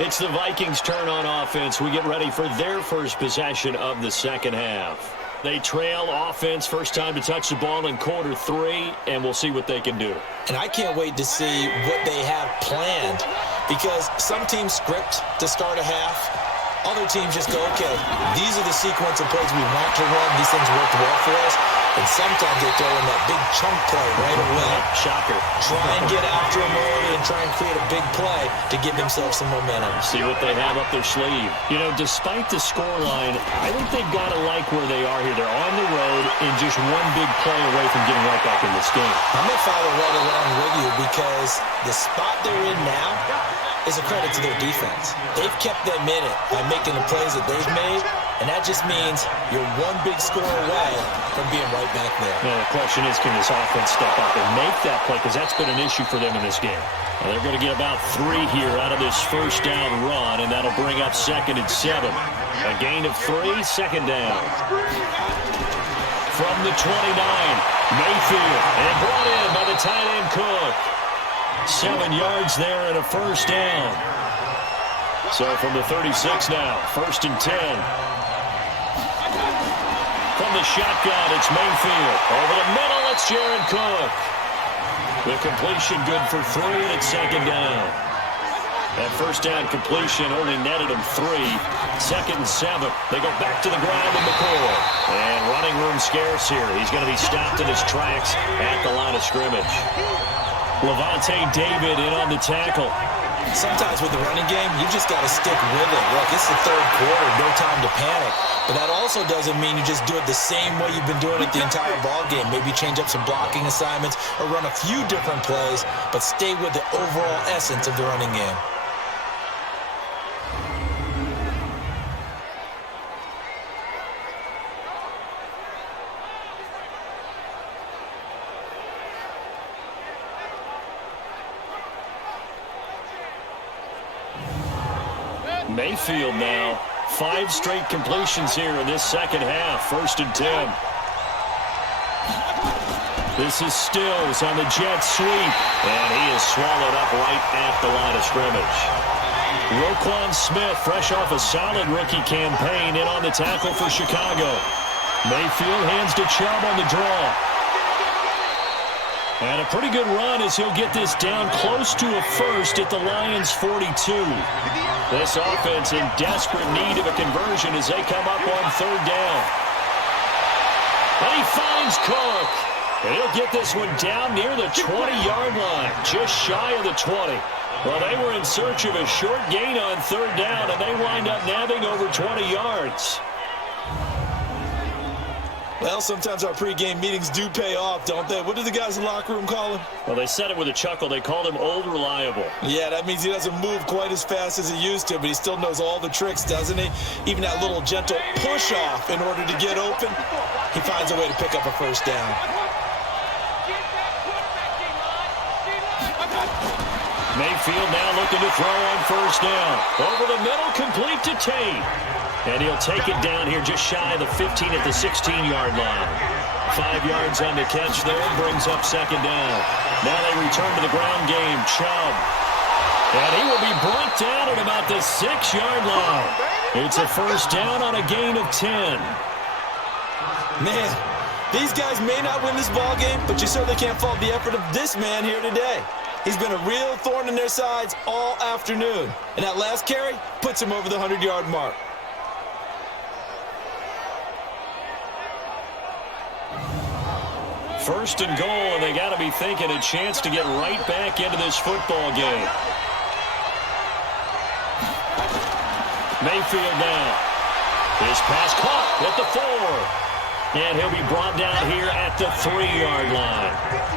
It's the Vikings' turn on offense. We get ready for their first possession of the second half. They trail offense, first time to touch the ball in quarter 3, and we'll see what they can do. And I can't wait to see what they have planned because some teams script to start a half. Other teams just go, okay, these are the sequence of plays we want to run. These things worked well for us. And sometimes they throw in that big chunk play right away. Shocker. Try and get after him early and try and create a big play to give themselves some momentum. See what they have up their sleeve. You know, despite the scoreline, I think they've got to like where they are here. They're on the road and just one big play away from getting right back in this game. I'm going to follow right along with you because the spot they're in now is a credit to their defense. They've kept them in it by making the plays that they've made, and that just means you're one big score away from being right back there. Now, the question is, can this offense step up and make that play? Because that's been an issue for them in this game. Now, they're going to get about 3 here out of this first down run, and that'll bring up 2nd and 7. A gain of 3, second down. From the 29, Mayfield, and brought in by the tight end Cook. 7 yards there and a first down. So from the 36 now, 1st and 10. From the shotgun, it's Mayfield. Over the middle, it's Jared Cook. The completion good for 3, and it's second down. That first down completion only netted him 3. 2nd and 7. They go back to the ground in McCoy. And running room scarce here. He's going to be stopped in his tracks at the line of scrimmage. Levante David in on the tackle. Sometimes with the running game, you just got to stick with it. Look, it's the third quarter, no time to panic. But that also doesn't mean you just do it the same way you've been doing it the entire ball game. Maybe change up some blocking assignments or run a few different plays, but stay with the overall essence of the running game. Mayfield now, 5 straight completions here in this second half, 1st and 10. This is Stills on the jet sweep, and he is swallowed up right at the line of scrimmage. Roquan Smith, fresh off a solid rookie campaign, in on the tackle for Chicago. Mayfield hands to Chubb on the draw. And a pretty good run as he'll get this down close to a first at the Lions' 42. This offense in desperate need of a conversion as they come up on third down. And he finds Cook. And he'll get this one down near the 20-yard line, just shy of the 20. Well, they were in search of a short gain on third down, and they wind up nabbing over 20 yards. Well, sometimes our pregame meetings do pay off, don't they? What do the guys in the locker room call him? Well, they said it with a chuckle. They called him Old Reliable. Yeah, that means he doesn't move quite as fast as he used to, but he still knows all the tricks, doesn't he? Even that little gentle push-off in order to get open, he finds a way to pick up a first down. Mayfield now looking to throw on first down. Over the middle, complete to Tate. And he'll take it down here just shy of the 15 at the 16-yard line. 5 yards on the catch there, brings up second down. Now they return to the ground game. Chubb. And he will be brought down at about the 6-yard line. It's a first down on a gain of 10. Man, these guys may not win this ball game, but you certainly can't fault the effort of this man here today. He's been a real thorn in their sides all afternoon. And that last carry puts him over the 100-yard mark. First and goal, and they got to be thinking a chance to get right back into this football game. Mayfield now. His pass caught at the 4. And he'll be brought down here at the 3-yard line.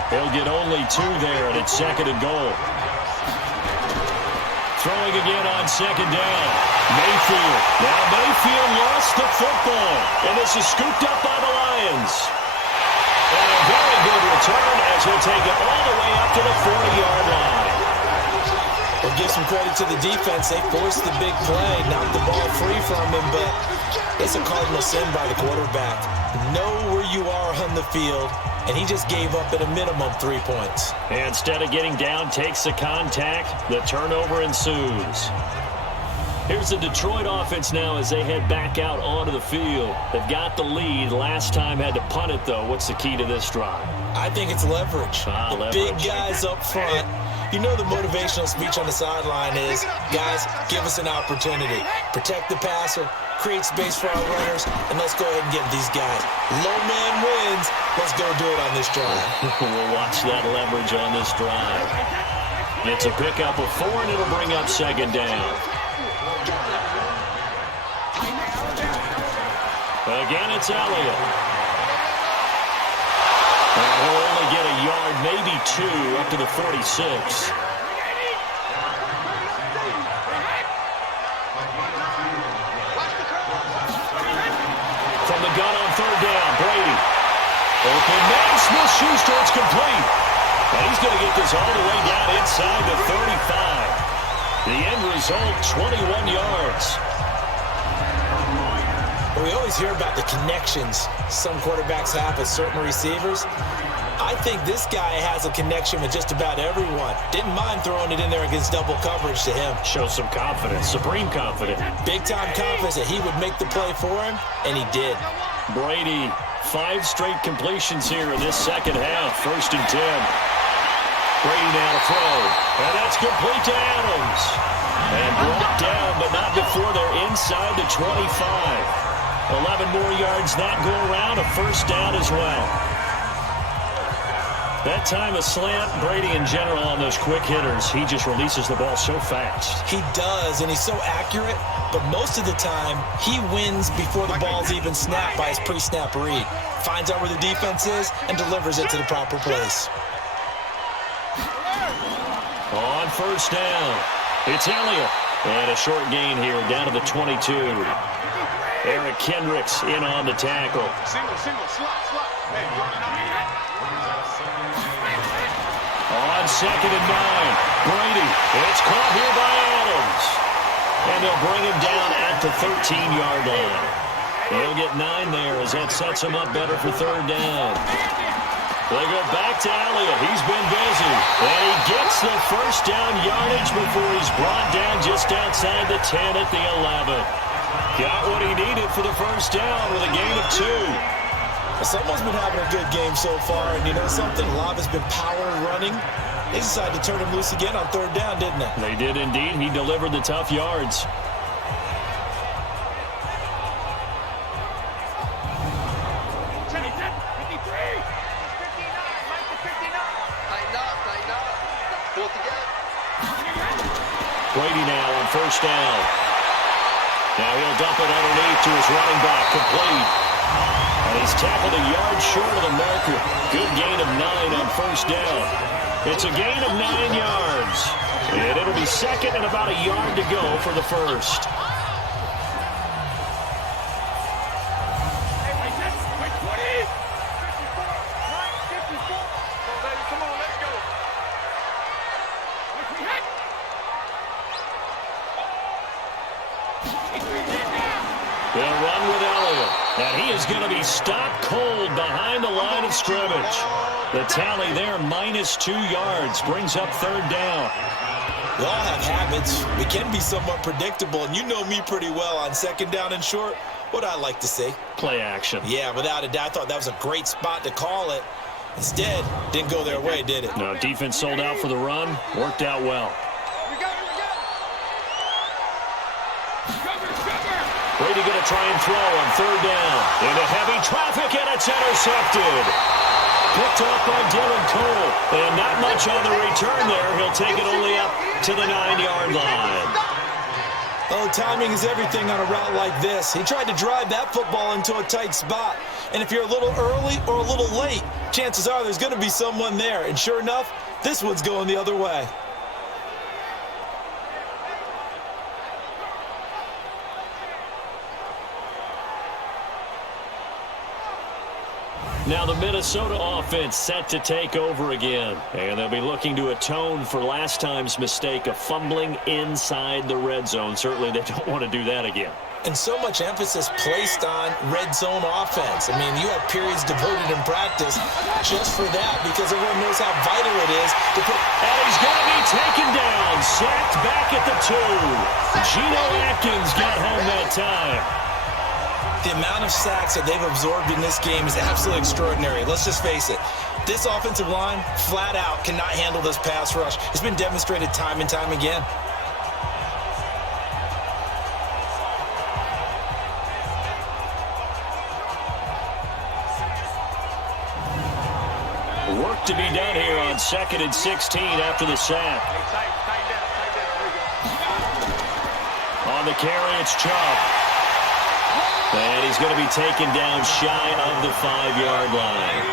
He'll get only 2 there, and it's second and goal. Throwing again on second down. Mayfield. Now Mayfield lost the football, and this is scooped up by the Lions. And a very good return as he'll take it all the way up to the 40-yard line. We'll give some credit to the defense. They forced the big play, knocked the ball free from him, but it's a cardinal sin by the quarterback. Know where you are on the field, and he just gave up at a minimum 3 points. And instead of getting down, takes the contact. The turnover ensues. Here's the Detroit offense now as they head back out onto the field. They've got the lead. Last time had to punt it, though. What's the key to this drive? I think it's leverage. The big guys up front. You know the motivational speech on the sideline is, guys, give us an opportunity. Protect the passer, create space for our runners, and let's go ahead and get these guys. Low man wins. Let's go do it on this drive. We'll watch that leverage on this drive. It's a pickup of 4, and it'll bring up second down. Again, it's Elliott. He'll only get a yard, maybe 2, up to the 46. From the gun on third down, Brady. Open man, Smith-Schuster, it's complete. And he's going to get this all the way down inside the 35. The end result, 21 yards. We always hear about the connections some quarterbacks have with certain receivers. I think this guy has a connection with just about everyone. Didn't mind throwing it in there against double coverage to him. Shows some confidence, supreme confidence. Big-time confidence that he would make the play for him, and he did. Brady, 5 straight completions here in this second half. First and 10. Brady now to throw. And that's complete to Adams. And brought down, but not before they're inside the 25. 11 more yards that go around, a first down as well. That time a slant, Brady in general on those quick hitters, he just releases the ball so fast. He does, and he's so accurate, but most of the time he wins before the ball's even snapped by his pre-snap read. Finds out where the defense is and delivers it to the proper place. On first down, it's Elliott. And a short gain here down to the 22. Eric Kendricks in on the tackle. On second and 9, Brady. It's caught here by Adams. And they'll bring him down at the 13-yard line. He'll get 9 there as that sets him up better for third down. They go back to Elliott. He's been busy. And he gets the first down yardage before he's brought down just outside the 10 at the 11. Got what he needed for the first down with a gain of 2. Someone's been having a good game so far, and you know something? A lot has been power running. They decided to turn him loose again on 3rd down, didn't they? They did indeed. He delivered the tough yards. Brady now on 1st down. Now he'll dump it underneath to his running back, complete. And he's tackled a yard short of the marker. Good gain of 9 on 1st down. It's a gain of 9 yards. And it'll be 2nd and about a yard to go for the first. They'll run with Elliott. And he is going to be stopped cold behind the line of scrimmage. The tally there, -2 yards, brings up 3rd down. We all have habits. We can be somewhat predictable, and you know me pretty well on 2nd down and short. What I like to say? Play action. Yeah, without a doubt. I thought that was a great spot to call it. Instead, didn't go their way, did it? No, defense sold out for the run. Worked out well. Brady going to try and throw on 3rd down. Into heavy traffic, and it's intercepted. Picked up by Dylan Cole. And not much on the return there. He'll take it only up to the 9-yard line. Oh, timing is everything on a route like this. He tried to drive that football into a tight spot. And if you're a little early or a little late, chances are there's going to be someone there. And sure enough, this one's going the other way. Now the Minnesota offense set to take over again. And they'll be looking to atone for last time's mistake of fumbling inside the red zone. Certainly they don't want to do that again. And so much emphasis placed on red zone offense. I mean, you have periods devoted in practice just for that because everyone knows how vital it is to put. And he's going to be taken down. Sacked back at the 2. Geno Atkins got home that time. The amount of sacks that they've absorbed in this game is absolutely extraordinary. Let's just face it. This offensive line, flat out, cannot handle this pass rush. It's been demonstrated time and time again. Work to be done here on 2nd and 16 after the sack. On the carry, it's Chubb. And he's going to be taken down shy of the 5-yard line.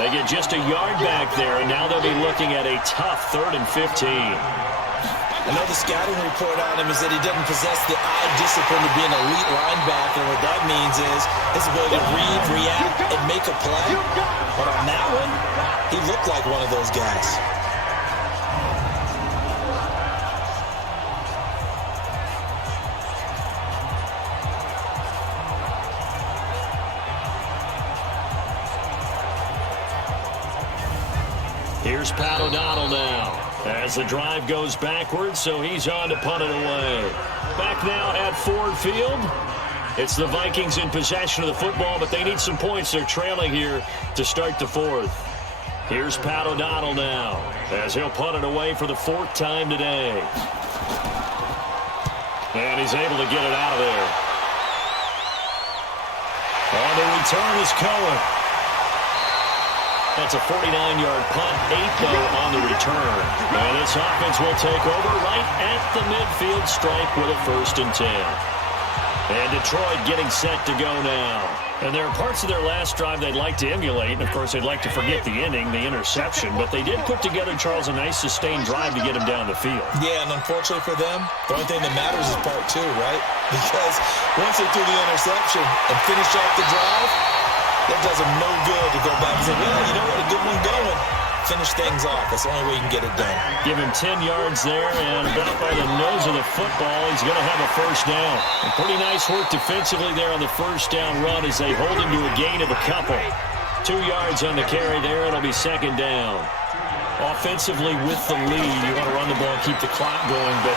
They get just a yard back there, and now they'll be looking at a tough 3rd and 15. I know the scouting report on him is that he doesn't possess the eye discipline to be an elite linebacker. What that means is his ability to read, react, and make a play. But on that one, he looked like one of those guys. Here's Pat O'Donnell now as the drive goes backwards, so he's on to punt it away. Back now at Ford Field. It's the Vikings in possession of the football, but they need some points. They're trailing here to start the 4th. Here's Pat O'Donnell now as he'll punt it away for the 4th time today. And he's able to get it out of there. On the return is Cohen. That's a 49-yard punt, 8 though on the return. And this offense will take over right at the midfield stripe with a 1st and 10. And Detroit getting set to go now. And there are parts of their last drive they'd like to emulate. And, of course, they'd like to forget the ending, the interception. But they did put together, Charles, a nice sustained drive to get him down the field. Yeah, and unfortunately for them, the only thing that matters is part 2, right? Because once they threw the interception and finished off the drive, that does them no good to go back and say, well, you know what, a good one going. Finish things off. That's the only way you can get it done. Give him 10 yards there, and about by the nose of the football, he's going to have a 1st down. And pretty nice work defensively there on the 1st down run as they hold him to a gain of a couple. 2 yards on the carry there. It'll be second down. Offensively with the lead, you want to run the ball and keep the clock going, but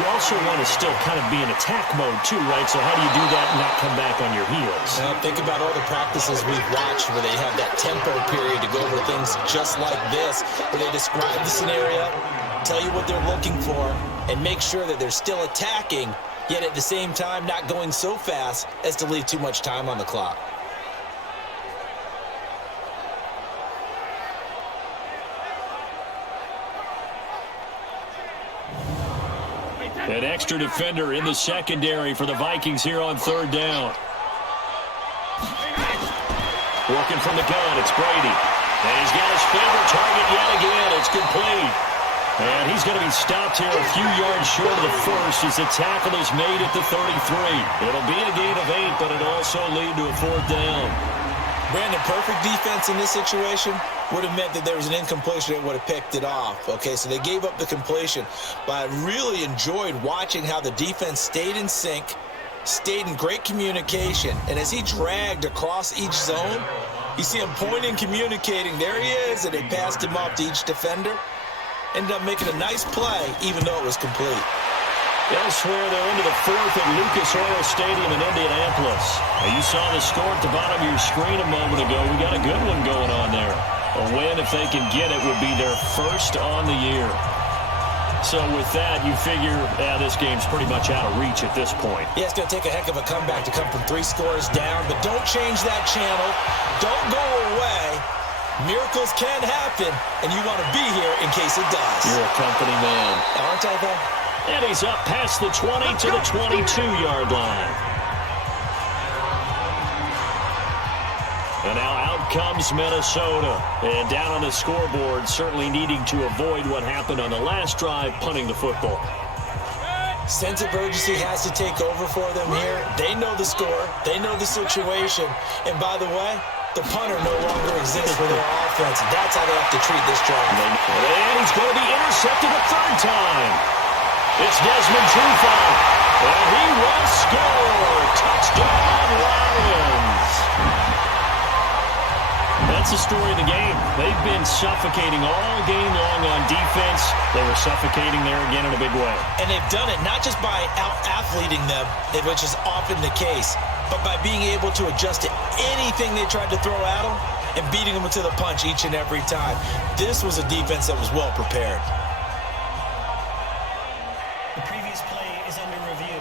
you also want to still kind of be in attack mode too, right? So how do you do that and not come back on your heels? Now, think about all the practices we've watched where they have that tempo period to go over things just like this, where they describe the scenario, tell you what they're looking for, and make sure that they're still attacking, yet at the same time not going so fast as to leave too much time on the clock. An extra defender in the secondary for the Vikings here on third down. Working from the gun, it's Brady. And he's got his favorite target yet again. It's complete. And he's going to be stopped here a few yards short of the first as the tackle is made at the 33. It'll be a gain of 8, but it'll also lead to a fourth down. Brandon, perfect defense in this situation would have meant that there was an incompletion that would have picked it off. Okay, so they gave up the completion, but I really enjoyed watching how the defense stayed in sync, stayed in great communication, and as he dragged across each zone, you see him pointing, communicating, there he is, and they passed him off to each defender. Ended up making a nice play, even though it was complete. Elsewhere, they're into the fourth at Lucas Oil Stadium in Indianapolis. Now, you saw the score at the bottom of your screen a moment ago. We got a good one going on there. A win, if they can get it, would be their first on the year. So with that, you figure this game's pretty much out of reach at this point. Yeah, it's going to take a heck of a comeback to come from 3 scores down, but don't change that channel. Don't go away. Miracles can happen, and you want to be here in case it does. You're a company man. Aren't I, though? And he's up past the 20 to the 22-yard line. And now out comes Minnesota. And down on the scoreboard, certainly needing to avoid what happened on the last drive, punting the football. Sense of urgency has to take over for them here. They know the score. They know the situation. And by the way, the punter no longer exists for their offense. That's how they have to treat this drive. And he's going to be intercepted a third time. It's Desmond Trufant, and he will score. Touchdown, Lions. That's the story of the game. They've been suffocating all game long on defense. They were suffocating there again in a big way. And they've done it not just by out-athleting them, which is often the case, but by being able to adjust to anything they tried to throw at them and beating them to the punch each and every time. This was a defense that was well prepared. The previous play is under review.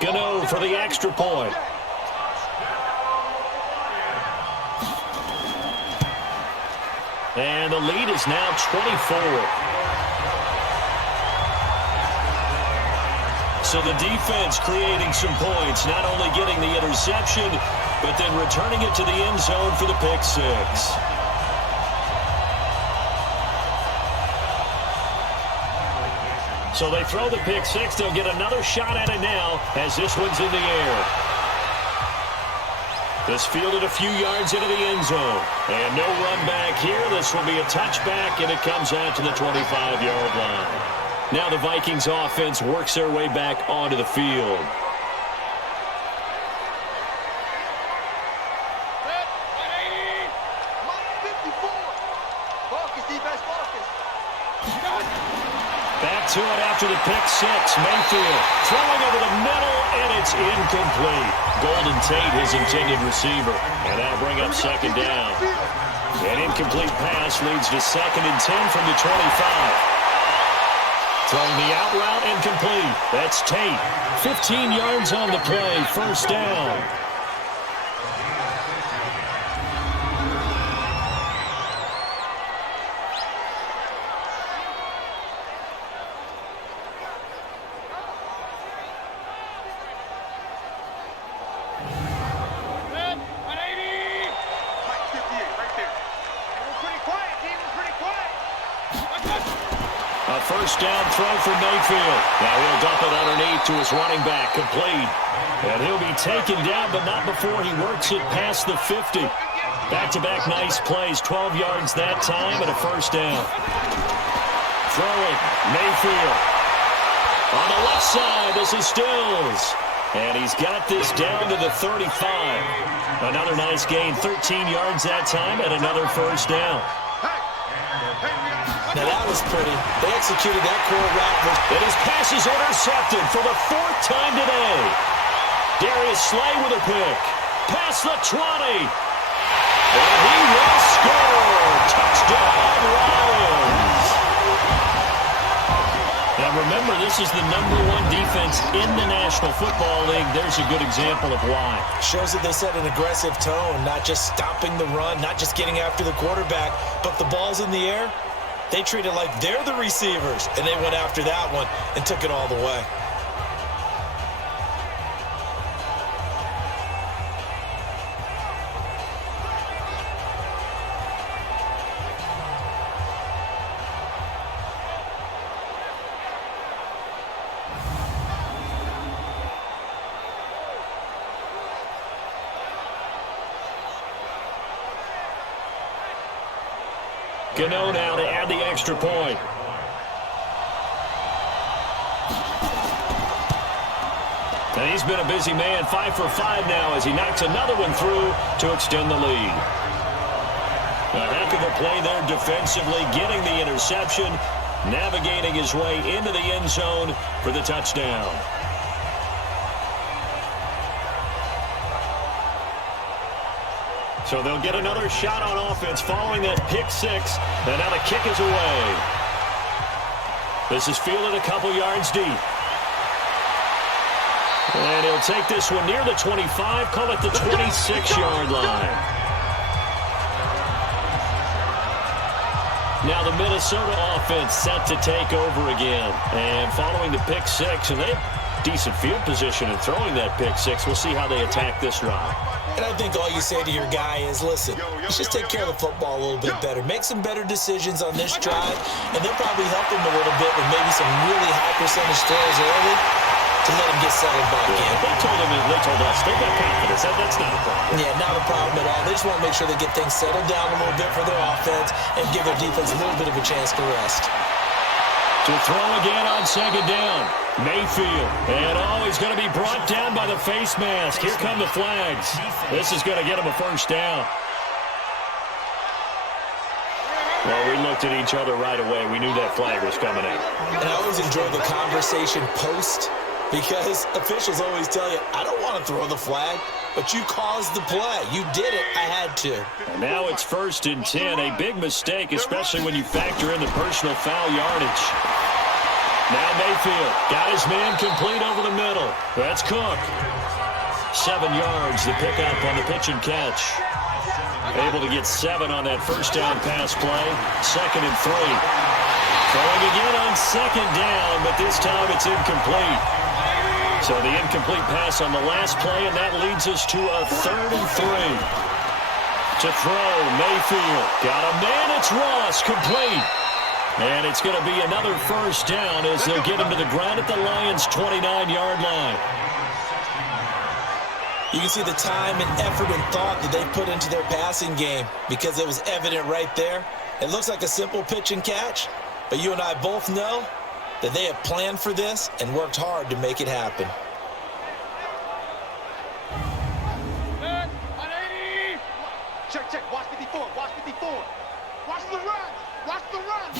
Gano for the extra point. And the lead is now 24. So the defense creating some points, not only getting the interception, but then returning it to the end zone for the pick six. So they throw the pick six. They'll get another shot at it now as this one's in the air. This fielded a few yards into the end zone. And no run back here. This will be a touchback, and it comes out to the 25-yard line. Now the Vikings offense works their way back onto the field. Back to it after the pick six. Mayfield throwing over the middle, and it's incomplete. Golden Tate, his intended receiver. And that'll bring up second down. An incomplete pass leads to 2nd and 10 from the 25. Throwing the out route and complete. That's Tate. 15 yards on the play. First down. first down throw for Mayfield. Now he'll dump it underneath to his running back, complete. And he'll be taken down, but not before he works it past the 50. Back-to-back nice plays, 12 yards that time and a first down. Throwing, Mayfield. On the left side, this is Stills. And he's got this down to the 35. Another nice gain, 13 yards that time and another first down. Now that was pretty. They executed that core route. And his pass is intercepted for the 4th time today. Darius Slay with a pick. Past the 20. And he will score. Touchdown, Lions. Now remember, this is the #1 defense in the National Football League. There's a good example of why. Shows that they set an aggressive tone, not just stopping the run, not just getting after the quarterback, but the ball's in the air. They treat it like they're the receivers, and they went after that one and took it all the way. Gano now to add the extra point. And he's been a busy man, 5 for 5 now as he knocks another one through to extend the lead. A heck of a play there defensively, getting the interception, navigating his way into the end zone for the touchdown. So they'll get another shot on offense following that pick six. And now the kick is away. This is fielded a couple yards deep. And he'll take this one near the 25, call it the 26-yard line. Now the Minnesota offense set to take over again. And following the pick six, and they have decent field position in throwing that pick six. We'll see how they attack this round. And I think all you say to your guy is, listen, let's just take care of the football a little bit better. Make some better decisions on this drive, and they'll probably help him a little bit with maybe some really high percentage throws early to let him get settled back in. They told us they've got confidence. That's not a problem. Yeah, not a problem at all. They just want to make sure they get things settled down a little bit for their offense and give their defense a little bit of a chance to rest. To throw again on second down. Mayfield. And he's going to be brought down by the face mask. Here come the flags. This is going to get him a first down. Well, we looked at each other right away. We knew that flag was coming out. And I always enjoy the conversation post because officials always tell you, I don't want to throw the flag, but you caused the play. You did it. I had to. And now it's 1st and 10. A big mistake, especially when you factor in the personal foul yardage. Now Mayfield got his man complete over the middle. That's Cook. 7 yards, the pickup on the pitch and catch. Able to get 7 on that first down pass play. 2nd and 3. Throwing again on second down, but this time it's incomplete. So the incomplete pass on the last play, and that leads us to a 3rd and 3. To throw, Mayfield. Got a man, it's Ross, complete. And it's going to be another first down as they'll get him to the ground at the Lions' 29-yard line. You can see the time and effort and thought that they put into their passing game because it was evident right there. It looks like a simple pitch and catch, but you and I both know that they have planned for this and worked hard to make it happen. Check. Watch 54. Watch 54. Watch the run. Watch the run.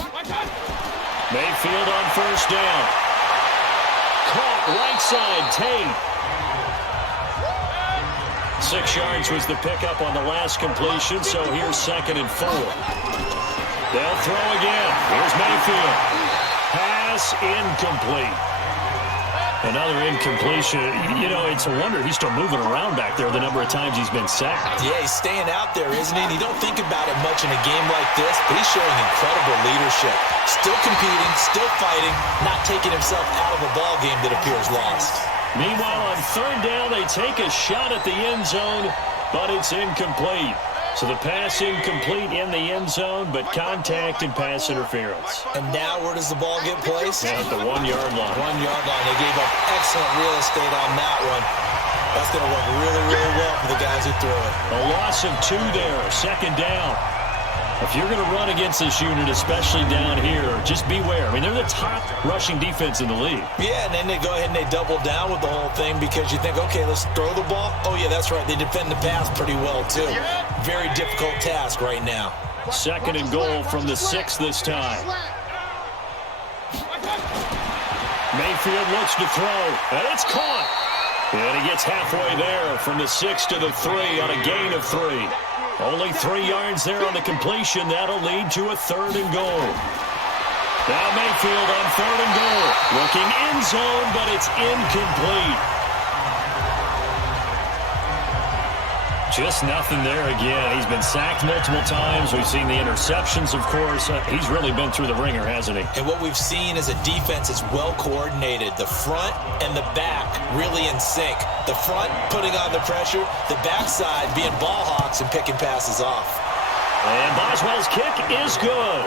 Mayfield on first down. Caught right side, Tate. 6 yards was the pickup on the last completion, so here's 2nd and 4. They'll throw again. Here's Mayfield. Pass incomplete. Another incompletion. You know, it's a wonder he's still moving around back there the number of times he's been sacked. Yeah, he's staying out there, isn't he? And you don't think about it much in a game like this, but he's showing incredible leadership. Still competing, still fighting, not taking himself out of a ball game that appears lost. Meanwhile, on 3rd down, they take a shot at the end zone, but it's incomplete. So the pass incomplete in the end zone, but contact and pass interference. And now where does the ball get placed? At the 1 yard line. 1 yard line. They gave up excellent real estate on that one. That's going to work really, really well for the guys who threw it. A loss of 2 there, 2nd down. If you're going to run against this unit, especially down here, just beware. I mean, they're the top rushing defense in the league. Yeah, and then they go ahead and they double down with the whole thing because you think, okay, let's throw the ball. Oh, yeah, that's right. They defend the pass pretty well, too. Very difficult task right now. 2nd and goal from the 6 this time. Mayfield looks to throw, and it's caught. And he gets halfway there from the 6 to the 3 on a gain of 3. Only 3 yards there on the completion. That'll lead to a 3rd and goal. Now Mayfield on 3rd and goal. Looking end zone, but it's incomplete. Just nothing there again. He's been sacked multiple times. We've seen the interceptions, of course. He's really been through the ringer, hasn't he? And what we've seen is a defense that's well coordinated. The front and the back really in sync. The front putting on the pressure, the backside being ball hawks and picking passes off. And Boswell's kick is good.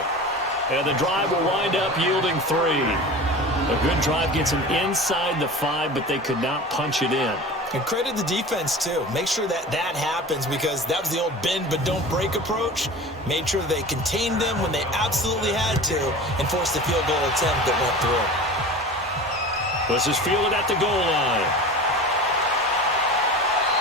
And the drive will wind up yielding 3. A good drive gets them inside the 5, but they could not punch it in. And credit the defense, too. Make sure that that happens because that was the old bend but don't break approach. Made sure they contained them when they absolutely had to and forced the field goal attempt that went through. This is fielded at the goal line.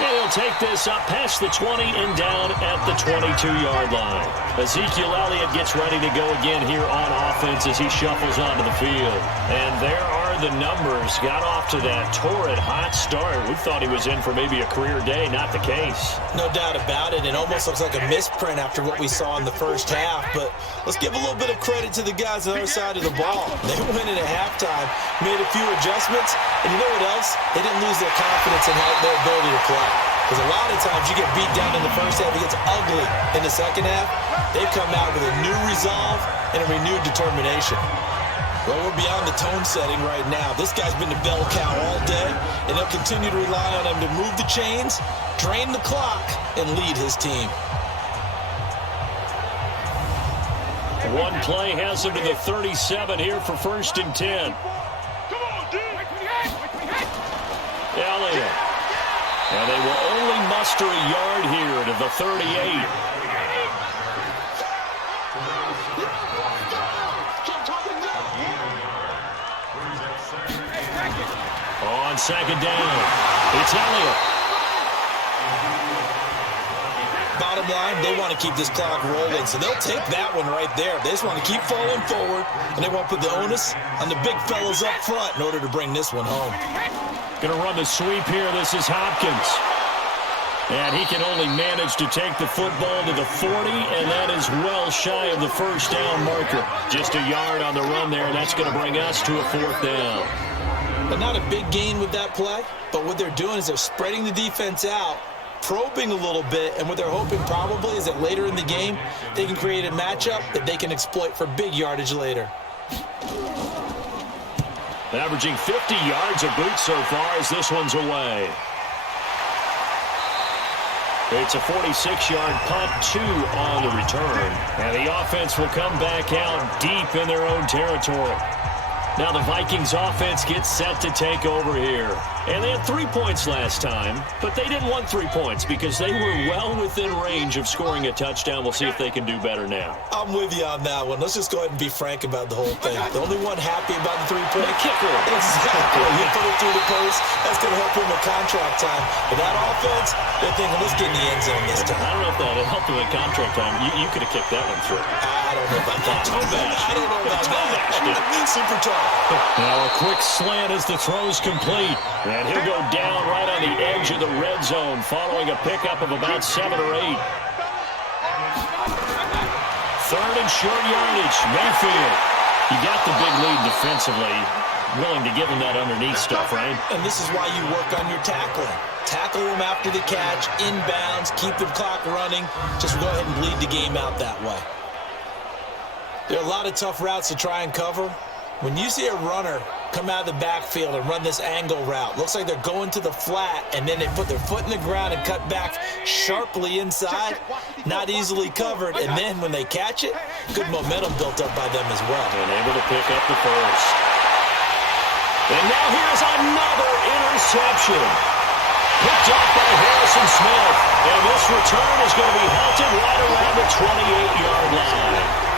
And he'll take this up past the 20 and down at the 22-yard line. Ezekiel Elliott gets ready to go again here on offense as he shuffles onto the field. And there are the numbers. Got off to that torrid hot start. We thought he was in for maybe a career day. Not the case. No doubt about it. It almost looks like a misprint after what we saw in the first half. But let's give a little bit of credit to the guys on the other side of the ball. They went in at halftime, made a few adjustments, and you know what else? They didn't lose their confidence in their ability to play. Because a lot of times you get beat down in the first half, it gets ugly in the second half. They've come out with a new resolve and a renewed determination. Well, we're beyond the tone setting right now. This guy's been the bell cow all day, and they'll continue to rely on him to move the chains, drain the clock, and lead his team. One play has him to the 37 here for 1st and 10. Elliott. And they will only muster a yard here to the 38. On 2nd down, it's Elliott. Bottom line, they want to keep this clock rolling, so they'll take that one right there. They just want to keep falling forward, and they want to put the onus on the big fellas up front in order to bring this one home. Going to run the sweep here. This is Hopkins. And he can only manage to take the football to the 40, and that is well shy of the 1st down marker. Just a yard on the run there, and that's going to bring us to a 4th down. But not a big gain with that play, but what they're doing is they're spreading the defense out, probing a little bit, and what they're hoping probably is that later in the game, they can create a matchup that they can exploit for big yardage later. Averaging 50 yards a boot so far as this one's away. It's a 46-yard punt, 2 on the return. And the offense will come back out deep in their own territory. Now the Vikings offense gets set to take over here. And they had 3 points last time, but they didn't want 3 points because they were well within range of scoring a touchdown. We'll see if they can do better now. I'm with you on that one. Let's just go ahead and be frank about the whole thing. The only one happy about the 3-point kicker. Exactly. You put it through the post. That's going to help him with contract time. But that offense, they're thinking, let's get in the end zone this time. I don't know if that helped him with contract time. You could have kicked that one through. I don't know about that. I don't know about that. Super tall. Now a quick slant as the throw's complete. And he'll go down right on the edge of the red zone following a pickup of about 7 or 8. 3rd and short yardage. Mayfield. You got the big lead defensively. Willing to give him that underneath stuff, right? And this is why you work on your tackling. Tackle him after the catch, inbounds, keep the clock running. Just go ahead and bleed the game out that way. There are a lot of tough routes to try and cover. When you see a runner come out of the backfield and run this angle route. Looks like they're going to the flat, and then they put their foot in the ground and cut back sharply inside, not easily covered. And then when they catch it, good momentum built up by them as well. And able to pick up the first. And now here's another interception. Picked up by Harrison Smith. And this return is going to be halted right around the 28-yard line.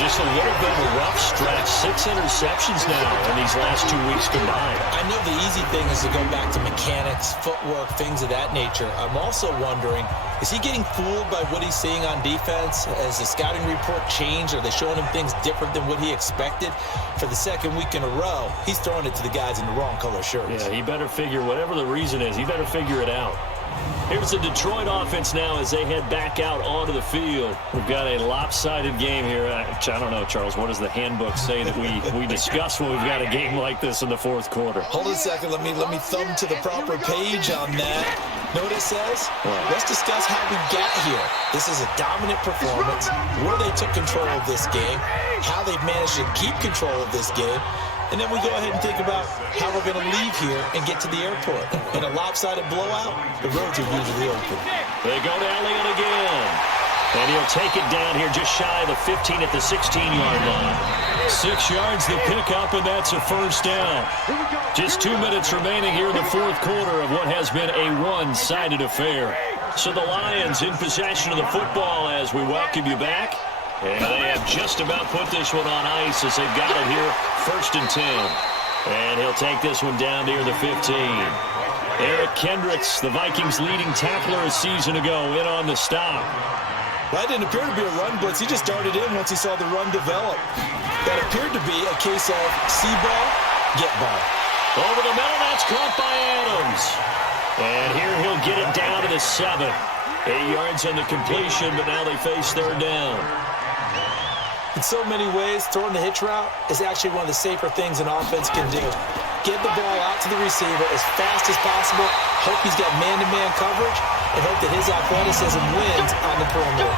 Just a little bit of a rough stretch. 6 interceptions now in these last 2 weeks combined. I know the easy thing is to go back to mechanics, footwork, things of that nature. I'm also wondering, is he getting fooled by what he's seeing on defense? Has the scouting report changed? Are they showing him things different than what he expected? For the second week in a row, he's throwing it to the guys in the wrong color shirts. Yeah, he better figure, whatever the reason is, he better figure it out. Here's the Detroit offense now as they head back out onto the field. We've got a lopsided game here. I don't know, Charles, what does the handbook say that we discuss when we've got a game like this in the fourth quarter? Hold on a second. Let me thumb to the proper page on that. Know what it says? What? Let's discuss how we got here. This is a dominant performance, where they took control of this game, how they've managed to keep control of this game, and then we go ahead and think about how we're going to leave here and get to the airport. In a lopsided blowout, the roads are usually open. They go to Elliott again. And he'll take it down here just shy of the 15 at the 16-yard line. 6 yards the pickup, and that's a first down. Just 2 minutes remaining here in the fourth quarter of what has been a one-sided affair. So the Lions in possession of the football as we welcome you back. And they have just about put this one on ice as they've got it here, 1st and 10. And he'll take this one down near the 15. Eric Kendricks, the Vikings' leading tackler a season ago, in on the stop. Well, that didn't appear to be a run blitz. He just darted in once he saw the run develop. That appeared to be a case of see ball, get ball. Over the middle, that's caught by Adams. And here he'll get it down to the 7. 8 yards on the completion, but now they face 3rd down. In so many ways, throwing the hitch route is actually one of the safer things an offense can do. Get the ball out to the receiver as fast as possible, hope he's got man-to-man coverage, and hope that his athleticism wins on the perimeter.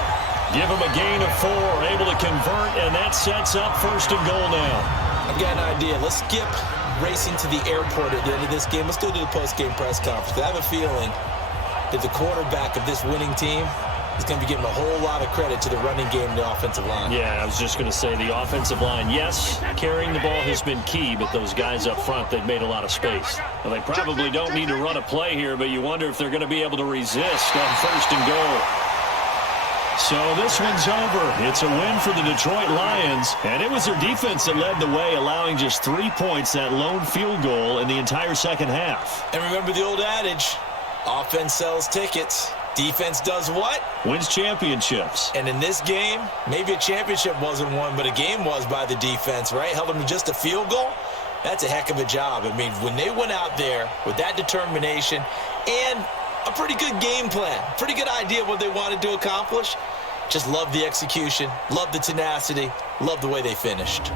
Give him a gain of 4, able to convert, and that sets up 1st and goal now. I've got an idea. Let's skip racing to the airport at the end of this game. Let's go to the post-game press conference. I have a feeling that the quarterback of this winning team is going to be giving a whole lot of credit to the running game and the offensive line. Yeah, I was just going to say the offensive line, yes, carrying the ball has been key, but those guys up front, they've made a lot of space. Well, they probably don't need to run a play here, but you wonder if they're going to be able to resist on 1st and goal. So this one's over. It's a win for the Detroit Lions, and it was their defense that led the way, allowing just 3 points, that lone field goal in the entire second half. And remember the old adage, offense sells tickets. Defense does what? Wins championships. And in this game, maybe a championship wasn't won, but a game was by the defense, right? Held them to just a field goal. That's a heck of a job. I mean, when they went out there with that determination and a pretty good game plan, pretty good idea what they wanted to accomplish, just love the execution, love the tenacity, love the way they finished.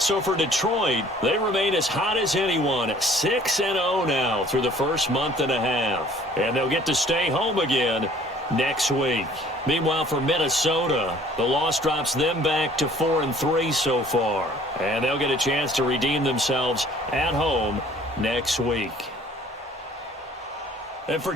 So for Detroit, they remain as hot as anyone, 6-0 now through the first month and a half. And they'll get to stay home again next week. Meanwhile, for Minnesota, the loss drops them back to 4-3 so far. And they'll get a chance to redeem themselves at home next week. And for